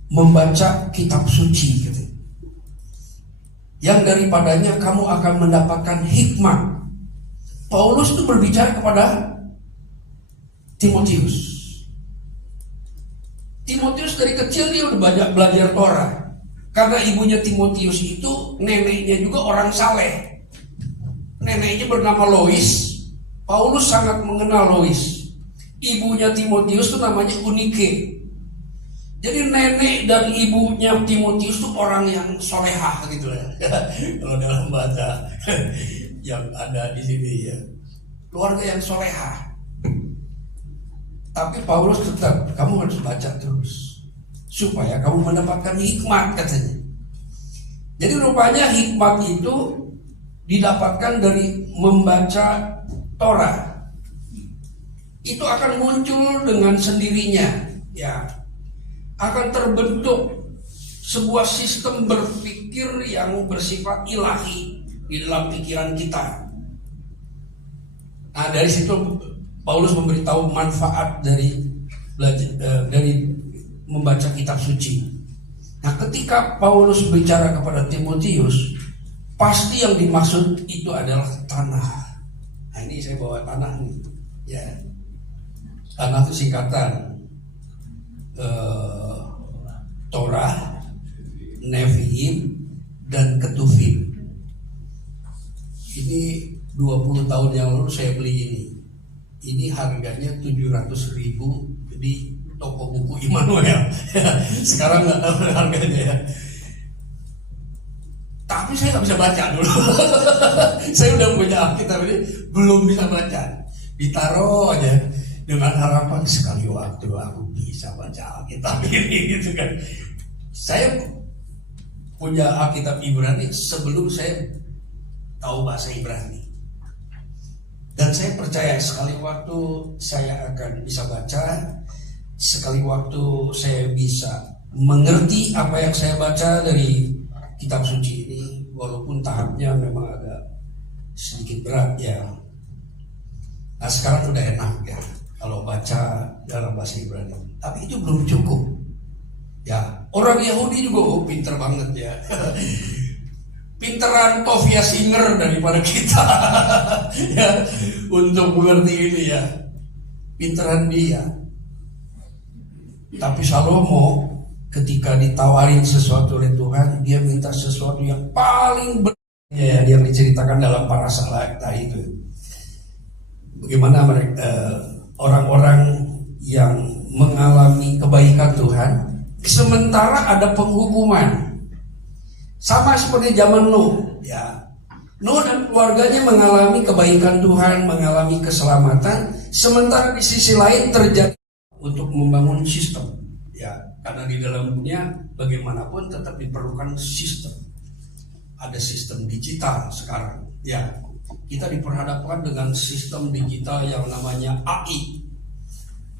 membaca kitab suci gitu, yang daripadanya kamu akan mendapatkan hikmat. Paulus itu berbicara kepada Timotius. Timotius dari kecil dia udah banyak belajar Torah. Karena ibunya Timotius itu neneknya juga orang saleh. Neneknya bernama Lois. Paulus sangat mengenal Lois. Ibunya Timotius itu namanya Unike. Jadi nenek dan ibunya Timotius itu orang yang solehah gitu ya. Kalau dalam bahasa yang ada di sini ya, keluarga yang solehah. Tapi Paulus tetap, kamu harus baca terus supaya kamu mendapatkan hikmat katanya. Jadi rupanya hikmat itu didapatkan dari membaca Torah. Itu akan muncul dengan sendirinya, ya. Akan terbentuk sebuah sistem berpikir yang bersifat ilahi di dalam pikiran kita. Nah, dari situ Paulus memberitahu manfaat dari membaca kitab suci. Nah, ketika Paulus bicara kepada Timotius, pasti yang dimaksud itu adalah tanah. Nah, ini saya bawa tanah nih, ya. Tanah itu singkatan Torah, Neviim, dan Ketuvim. Ini 20 tahun yang lalu saya beli ini. Ini harganya 700.000 di toko buku Immanuel. Sekarang nggak tahu harganya ya. Tapi saya nggak bisa baca dulu. Saya udah punya Alkitab ini, belum bisa baca. Ditaruh aja dengan harapan sekali waktu aku bisa baca Alkitab ini gitu kan. Saya punya Alkitab Ibrani sebelum saya tahu bahasa Ibrani. Dan saya percaya sekali waktu saya akan bisa baca, sekali waktu saya bisa mengerti apa yang saya baca dari kitab suci ini, walaupun tahapnya memang agak sedikit berat ya. Nah sekarang udah enak ya kalau baca dalam bahasa Ibrani. Tapi itu belum cukup. Ya, orang Yahudi juga pinter banget ya. Pinteran Tovia Singer daripada kita ya, untuk mengerti ini ya. Pinteran dia. Tapi Salomo ketika ditawarin sesuatu oleh Tuhan, dia minta sesuatu yang paling ya, yang diceritakan dalam para salakta itu. Bagaimana mereka orang-orang yang mengalami kebaikan Tuhan, sementara ada penghukuman. Sama seperti zaman Nuh, ya. Nuh dan keluarganya mengalami kebaikan Tuhan, mengalami keselamatan, sementara di sisi lain terjadi untuk membangun sistem. Ya, karena di dalam dunia bagaimanapun tetap diperlukan sistem. Ada sistem digital sekarang. Ya, kita diperhadapkan dengan sistem digital yang namanya AI.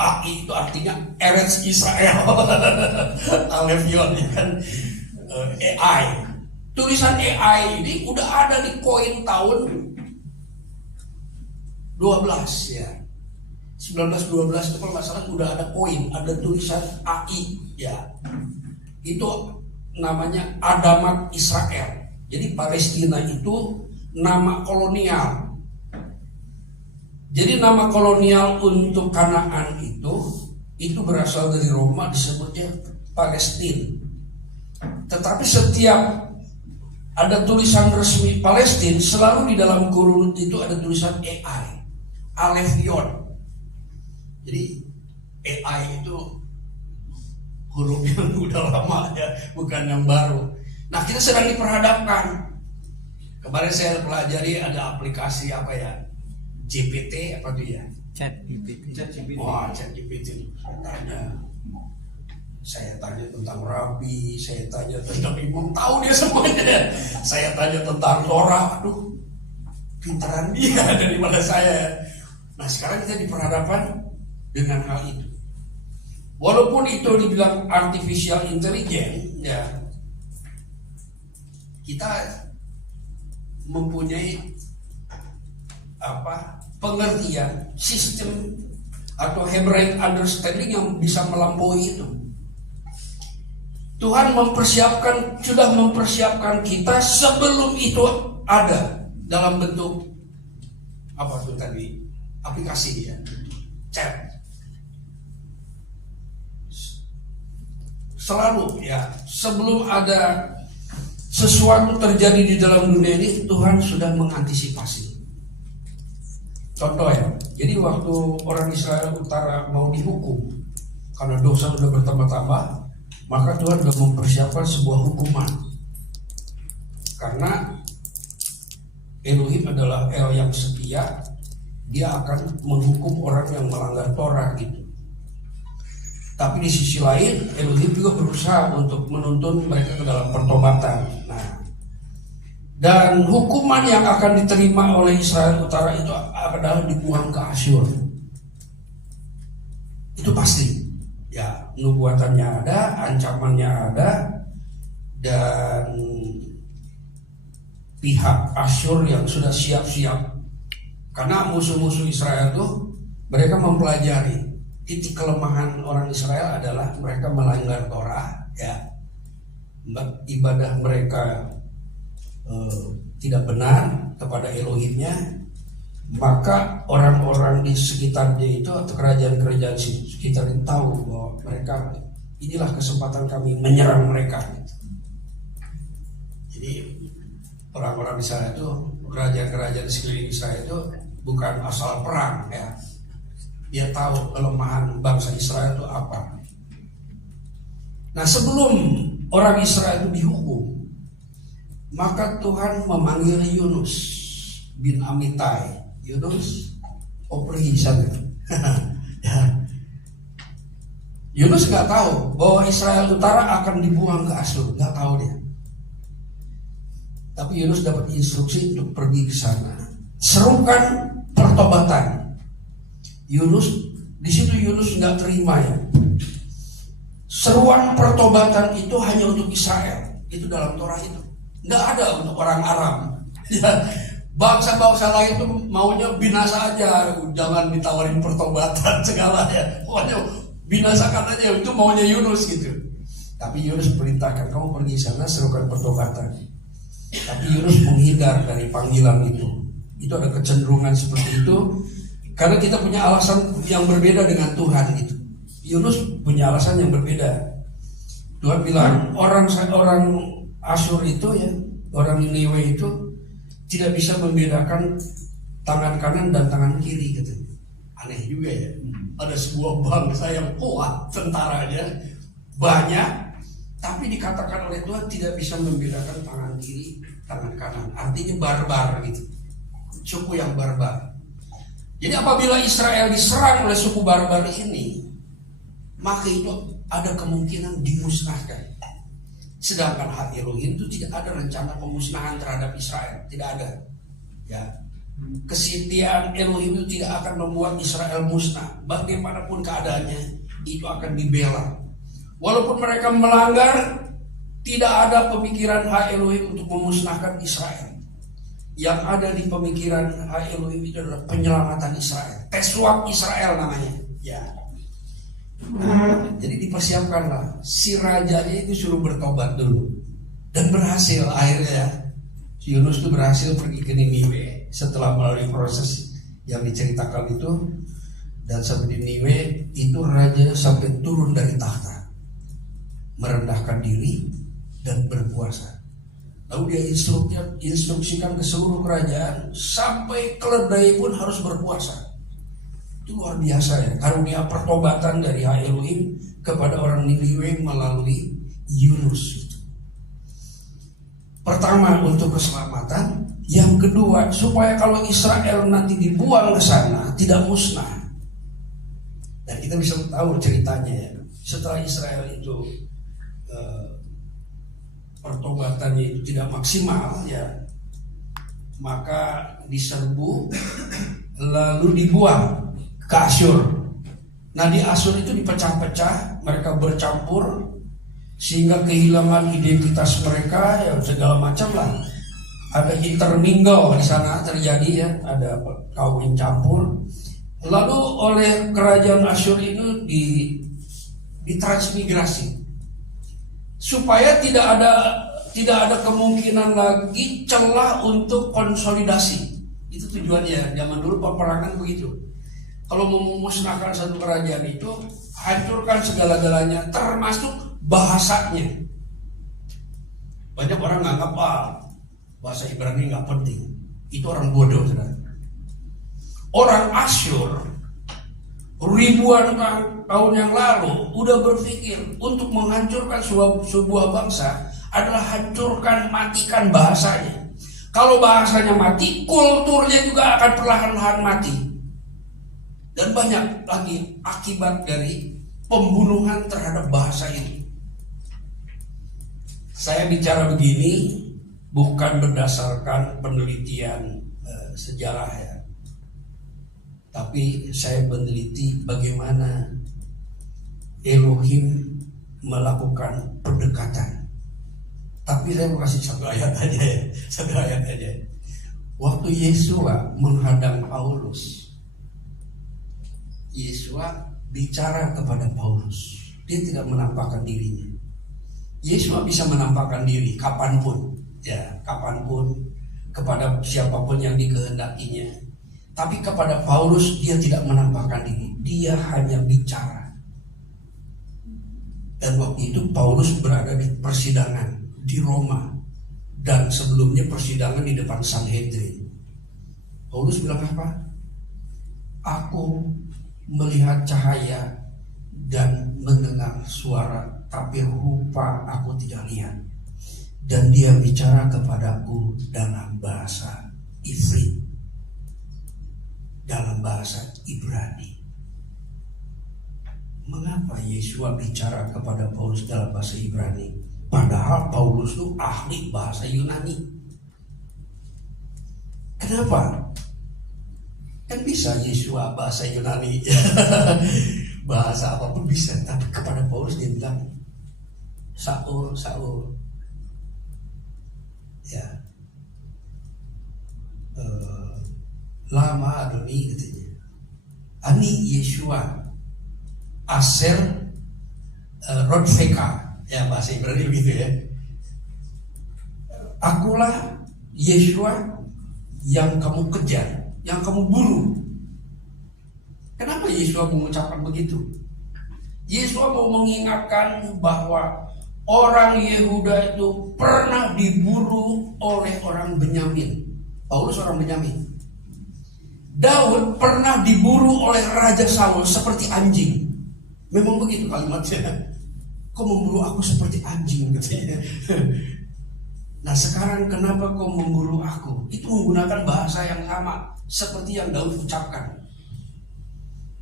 AI itu artinya Eretz Israel. Alevion ya kan. AI. Tulisan AI ini udah ada di koin tahun 12 ya. 1912 itu kalau nggak salah udah ada koin, ada tulisan AI ya. Itu namanya Adamat Israel. Jadi Palestina itu nama kolonial. Jadi nama kolonial untuk Kanaan itu berasal dari Roma, disebutnya Palestina. Tetapi setiap ada tulisan resmi Palestina, selalu di dalam kurun itu ada tulisan AI, Alevion. Jadi AI itu huruf yang udah lama ya, bukan yang baru. Nah kita sedang diperhadapkan. Kemarin saya pelajari ada aplikasi apa ya, GPT apa tuh ya? ChatGPT. Wah, ChatGPT. Saya tanya tentang Rabi, saya tanya tentang Imam, tahu dia semuanya. Saya tanya tentang Torah, aduh, pintaran dia daripada saya. Nah sekarang kita diperhadapkan dengan hal itu. Walaupun itu dibilang artificial intelligence, ya, kita mempunyai pengertian sistem atau Hebraic understanding yang bisa melampaui itu. Tuhan sudah mempersiapkan kita sebelum itu ada dalam bentuk apa tuh tadi, aplikasi ya, chat. Selalu ya, sebelum ada sesuatu terjadi di dalam dunia ini, Tuhan sudah mengantisipasi. Contoh ya, jadi waktu orang Israel Utara mau dihukum karena dosa sudah bertambah-tambah, maka Tuhan sudah mempersiapkan sebuah hukuman. Karena Elohim adalah El yang setia, dia akan menghukum orang yang melanggar Torah gitu. Tapi di sisi lain, Elohim juga berusaha untuk menuntun mereka ke dalam pertobatan. Nah, dan hukuman yang akan diterima oleh Israel Utara itu adalah dibuang ke Asyur. Itu pasti. Ya, nubuatannya ada, ancamannya ada, dan pihak Asyur yang sudah siap-siap. Karena musuh-musuh Israel itu mereka mempelajari titik kelemahan orang Israel adalah mereka melanggar Torah, ya, ibadah mereka tidak benar kepada Elohimnya, maka orang-orang di sekitarnya itu atau kerajaan-kerajaan sekitar itu tahu bahwa mereka inilah kesempatan kami menyerang mereka. Jadi orang-orang di sana itu, kerajaan-kerajaan di sekeliling Israel itu bukan asal perang ya. Dia tahu kelemahan bangsa Israel itu apa. Nah sebelum orang Israel itu dihukum, Maka Tuhan memanggil Yunus bin Amitai. Yunus, pergi sana. Ya. Yunus nggak tahu bahwa Israel Utara akan dibuang ke Asyur, nggak tahu dia. Tapi Yunus dapat instruksi untuk pergi ke sana. Serukan pertobatan. Yunus, di situ Yunus nggak terima ya. Seruan pertobatan itu hanya untuk Israel. Itu dalam Torah itu. Nggak ada untuk orang Aram. Ya, bangsa-bangsa lain itu maunya binasa aja, jangan ditawarin pertobatan segala ya. Pokoknya binasakan aja, itu maunya Yunus gitu. Tapi Yunus perintahkan, kamu pergi sana serukan pertobatan. Tapi Yunus menghindar dari panggilan itu. Itu ada kecenderungan seperti itu karena kita punya alasan yang berbeda dengan Tuhan gitu. Yunus punya alasan yang berbeda. Tuhan bilang orang Asyur itu ya, orang Niniwe itu tidak bisa membedakan tangan kanan dan tangan kiri gitu. Aneh juga ya. Ada sebuah bangsa yang kuat tentaranya banyak, tapi dikatakan oleh Tuhan tidak bisa membedakan tangan kiri, tangan kanan. Artinya barbar gitu. Suku yang barbar. Jadi apabila Israel diserang oleh suku barbar ini, maka itu ada kemungkinan dimusnahkan. Sedangkan hak Elohim itu tidak ada rencana pemusnahan terhadap Israel, tidak ada. Ya, kesetiaan Elohim itu tidak akan membuat Israel musnah. Bagaimanapun keadaannya, itu akan dibela. Walaupun mereka melanggar, tidak ada pemikiran hak Elohim untuk memusnahkan Israel. Yang ada di pemikiran hak Elohim itu adalah penyelamatan Israel, Teswak Israel namanya. Ya. Nah, jadi dipersiapkanlah. Si rajanya itu suruh bertobat dulu dan berhasil akhirnya. Yunus itu berhasil pergi ke Niniwe setelah melalui proses yang diceritakan itu, dan sampai di Niniwe itu raja sampai turun dari tahta, merendahkan diri dan berpuasa. Lalu dia instruksikan ke seluruh kerajaan sampai keledai pun harus berpuasa. Itu luar biasa ya, karunia pertobatan dari Elohim kepada orang Niniwe melalui Yunus. Pertama untuk keselamatan, yang kedua supaya kalau Israel nanti dibuang ke sana tidak musnah. Dan kita bisa tahu ceritanya ya. Setelah Israel itu pertobatannya itu tidak maksimal ya, maka diserbu lalu dibuang ke Asyur. Nah di Asyur itu dipecah-pecah, mereka bercampur sehingga kehilangan identitas mereka ya, segala macam lah. Ada intermingle di sana terjadi ya, ada kawin campur. Lalu oleh kerajaan Asyur itu ditransmigrasi supaya tidak ada kemungkinan lagi celah untuk konsolidasi. Itu tujuannya. Zaman dulu peperangan begitu. Kalau mau memusnahkan satu kerajaan itu, hancurkan segala-galanya, termasuk bahasanya. Banyak orang nganggap bahasa Ibrani nggak penting. Itu orang bodoh, saudara. Orang Asyur ribuan tahun yang lalu udah berpikir untuk menghancurkan sebuah bangsa adalah hancurkan, matikan bahasanya. Kalau bahasanya mati, kulturnya juga akan perlahan-lahan mati. Dan banyak lagi akibat dari pembunuhan terhadap bahasa ini. Saya bicara begini bukan berdasarkan penelitian sejarah ya, tapi saya meneliti bagaimana Elohim melakukan pendekatan. Tapi saya mau kasih satu ayat aja. Waktu Yesua menghadang Paulus, Yesua bicara kepada Paulus. Dia tidak menampakkan dirinya. Yesua bisa menampakkan diri kapanpun, kepada siapapun yang dikehendakinya. Tapi kepada Paulus dia tidak menampakkan diri. Dia hanya bicara. Dan waktu itu Paulus berada di persidangan di Roma, dan sebelumnya persidangan di depan Sanhedrin. Paulus bilang apa? Aku melihat cahaya dan mendengar suara, tapi rupa aku tidak lihat. dan dia bicara kepadaku dalam bahasa Ifrit, dalam bahasa Ibrani. Mengapa Yesua bicara kepada Paulus dalam bahasa Ibrani? Padahal Paulus itu ahli bahasa Yunani. Kenapa? Kan bisa Yesua bahasa Yunani, bahasa apapun bisa. Tapi kepada Paulus dia bilang, Saul, Saul, ya, lama Adoni katanya. Ani Yesua, Aser, Rodfeka, ya bahasa Ibrani begitu ya. Akulah Yesua yang kamu kejar, yang kamu buru. Kenapa Yesua mengucapkan begitu? Yesua mau mengingatkan bahwa orang Yehuda itu pernah diburu oleh orang Benyamin. Paulus orang Benyamin. Daud pernah diburu oleh Raja Saul seperti anjing. Memang begitu kalimatnya. Kau memburu aku seperti anjing katanya. Nah sekarang kenapa kau memburu aku? Itu menggunakan bahasa yang sama seperti yang Daud ucapkan.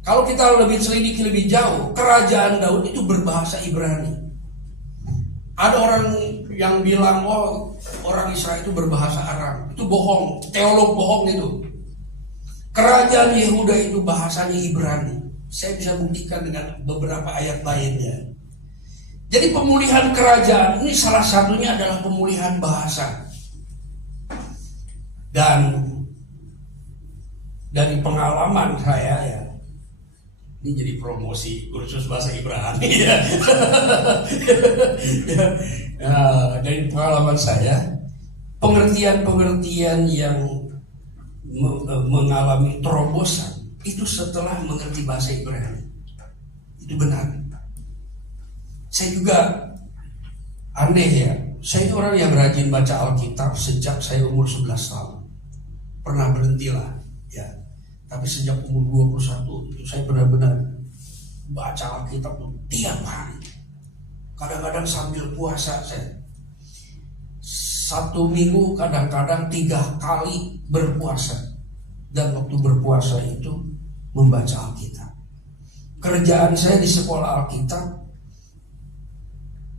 Kalau kita lebih selidiki lebih jauh, kerajaan Daud itu berbahasa Ibrani. Ada orang yang bilang, oh orang Israel itu berbahasa Aram. Itu bohong, teolog bohong itu. Kerajaan Yehuda itu bahasanya Ibrani. Saya bisa buktikan dengan beberapa ayat lainnya. Jadi pemulihan kerajaan ini salah satunya adalah pemulihan bahasa. Dan dari pengalaman saya ya, ini jadi promosi kursus bahasa Ibrani ya. Dari pengalaman saya, pengertian-pengertian yang mengalami terobosan itu setelah mengerti bahasa Ibrani. Itu benar. Saya juga aneh ya. Saya itu orang yang rajin baca Alkitab sejak saya umur 11 tahun. Pernah berhentilah ya. Tapi sejak umur 21 itu saya benar-benar baca Alkitab tiap hari. Kadang-kadang sambil puasa saya. 1 minggu kadang-kadang 3 kali berpuasa. Dan waktu berpuasa itu membaca Alkitab. Kerjaan saya di sekolah Alkitab,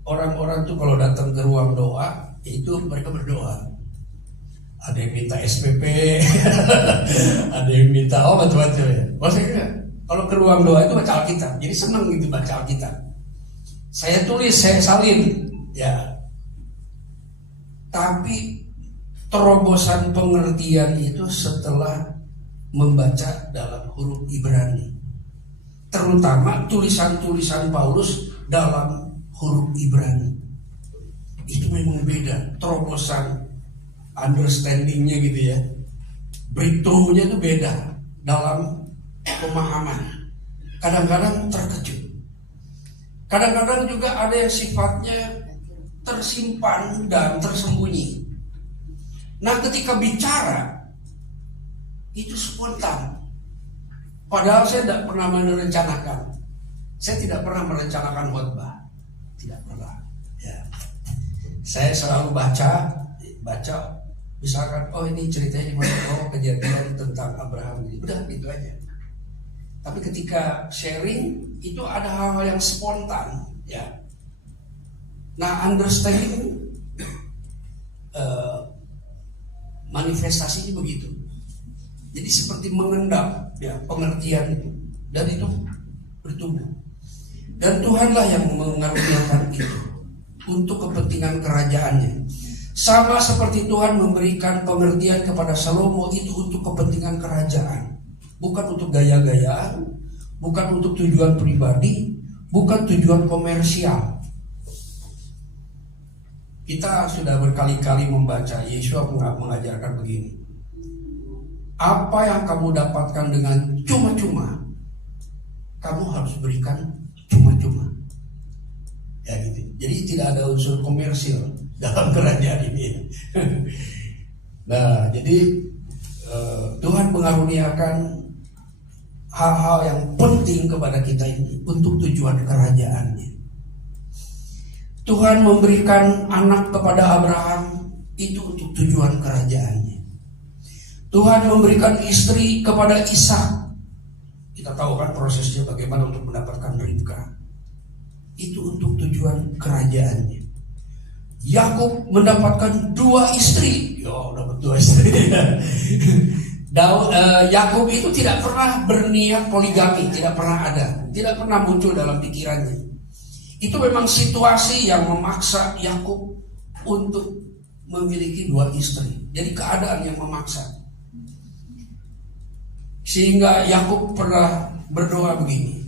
orang-orang tuh kalau datang ke ruang doa, itu mereka berdoa. Ada yang minta SPP, ada yang minta macam-macam ya. Maksudnya kalau ke ruang doa itu baca Alkitab, jadi senang gitu baca Alkitab. Saya tulis, saya salin, ya. Tapi terobosan pengertian itu setelah membaca dalam huruf Ibrani, terutama tulisan-tulisan Paulus dalam huruf Ibrani. Itu memang beda, terobosan understandingnya gitu ya, breakthrough-nya itu beda dalam pemahaman. Kadang-kadang terkejut, kadang-kadang juga ada yang sifatnya tersimpan dan tersembunyi. Nah ketika bicara itu spontan, padahal saya tidak pernah merencanakan. Saya tidak pernah merencanakan khotbah, tidak pernah ya. Saya selalu baca misalkan, oh ini ceritanya gimana, oh kejadian tentang Abraham, udah gitu aja. Tapi ketika sharing itu ada hal-hal yang spontan ya. Nah understanding manifestasinya begitu. Jadi seperti mengendap ya pengertian itu, dan itu bertumbuh. Dan Tuhanlah yang mengaruniakan itu untuk kepentingan kerajaannya. Sama seperti Tuhan memberikan pengertian kepada Salomo itu untuk kepentingan kerajaan, bukan untuk gaya-gayaan, bukan untuk tujuan pribadi, bukan tujuan komersial. Kita sudah berkali-kali membaca, Yesua mengajarkan begini. Apa yang kamu dapatkan dengan cuma-cuma, kamu harus berikan cuma-cuma. Ya gitu. Jadi tidak ada unsur komersil dalam kerajaan ini. Nah, jadi Tuhan mengaruniakan hal-hal yang penting kepada kita ini untuk tujuan kerajaannya. Tuhan memberikan anak kepada Abraham itu untuk tujuan kerajaannya. Tuhan memberikan istri kepada Ishak. Kita tahu kan prosesnya bagaimana untuk mendapatkan Ribka. Itu untuk tujuan kerajaannya. Yakub mendapatkan 2 istri. Dapat 2 istri. Yakub itu tidak pernah berniat poligami, tidak pernah ada, tidak pernah muncul dalam pikirannya. Itu memang situasi yang memaksa Yakub untuk memiliki 2 istri. Jadi keadaan yang memaksa. Sehingga Yakub pernah berdoa begini.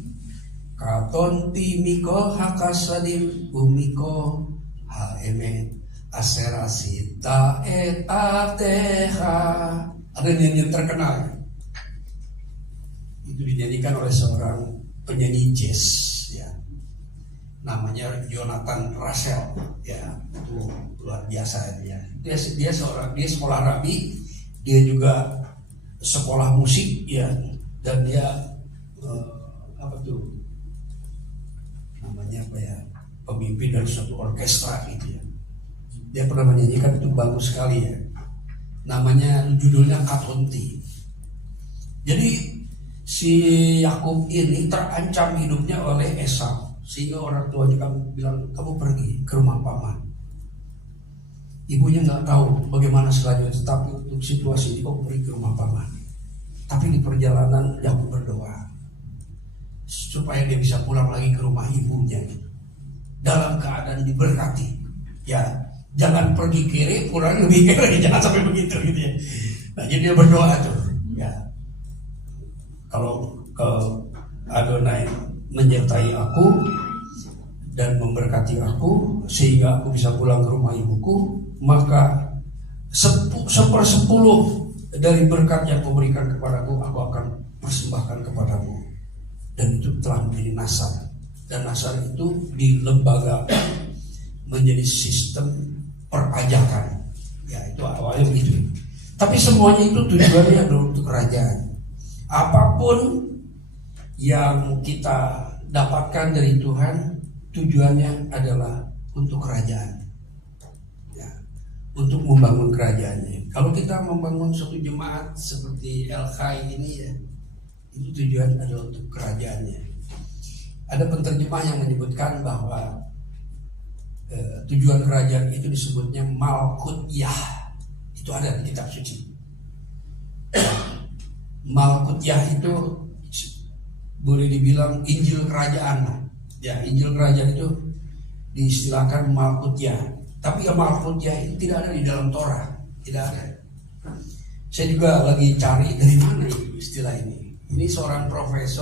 Katon timiko hakasadim umiko haeme aserasita etateha. Ada nyanyian terkenal. Itu dinyanyikan oleh seorang penyanyi jazz, ya. Namanya Jonathan Russell, ya. Itu luar biasa ya. Dia sekolah rabi, dia juga sekolah musik, ya. Dan dia pemimpin dari suatu orkestra gitu ya. Dia pernah menyanyikan itu bagus sekali ya. Namanya judulnya Katonti. Jadi si Yakub ini terancam hidupnya oleh Esau, sehingga orang tuanya bilang kamu pergi ke rumah paman. Ibunya nggak tahu bagaimana selanjutnya, tapi untuk situasi ini kamu pergi ke rumah paman. Tapi di perjalanan Yakub berdoa supaya dia bisa pulang lagi ke rumah ibunya dalam keadaan diberkati. Ya, jangan pergi kiri pulang lebih kiri, jangan sampai begitu gitu ya. Nah, jadi dia berdoa tuh, ya. Kalau Adonai menyertai aku dan memberkati aku sehingga aku bisa pulang ke rumah ibuku, maka 1/10 dari berkat yang kau berikan kepadaku aku akan persembahkan kepadamu. Dan itu telah menjadi nasar. Dan nasar itu dilembagakan menjadi sistem perpajakan. Ya, itu awalnya begitu. Tapi semuanya itu tujuannya adalah untuk kerajaan. Apapun yang kita dapatkan dari Tuhan, tujuannya adalah untuk kerajaan. Ya, untuk membangun kerajaannya. Kalau kita membangun suatu jemaat seperti El-Khai ini ya, itu tujuan adalah untuk kerajaannya. Ada penterjemah yang menyebutkan bahwa tujuan kerajaan itu disebutnya Malkut Yah. Itu ada di kitab suci. Malkut Yah itu boleh dibilang Injil kerajaan. Ya, Injil kerajaan itu diistilahkan Malkut Yah. Tapi Malkut Yah itu tidak ada di dalam Torah, tidak ada. Saya juga lagi cari dari mana istilah ini. Ini seorang profesor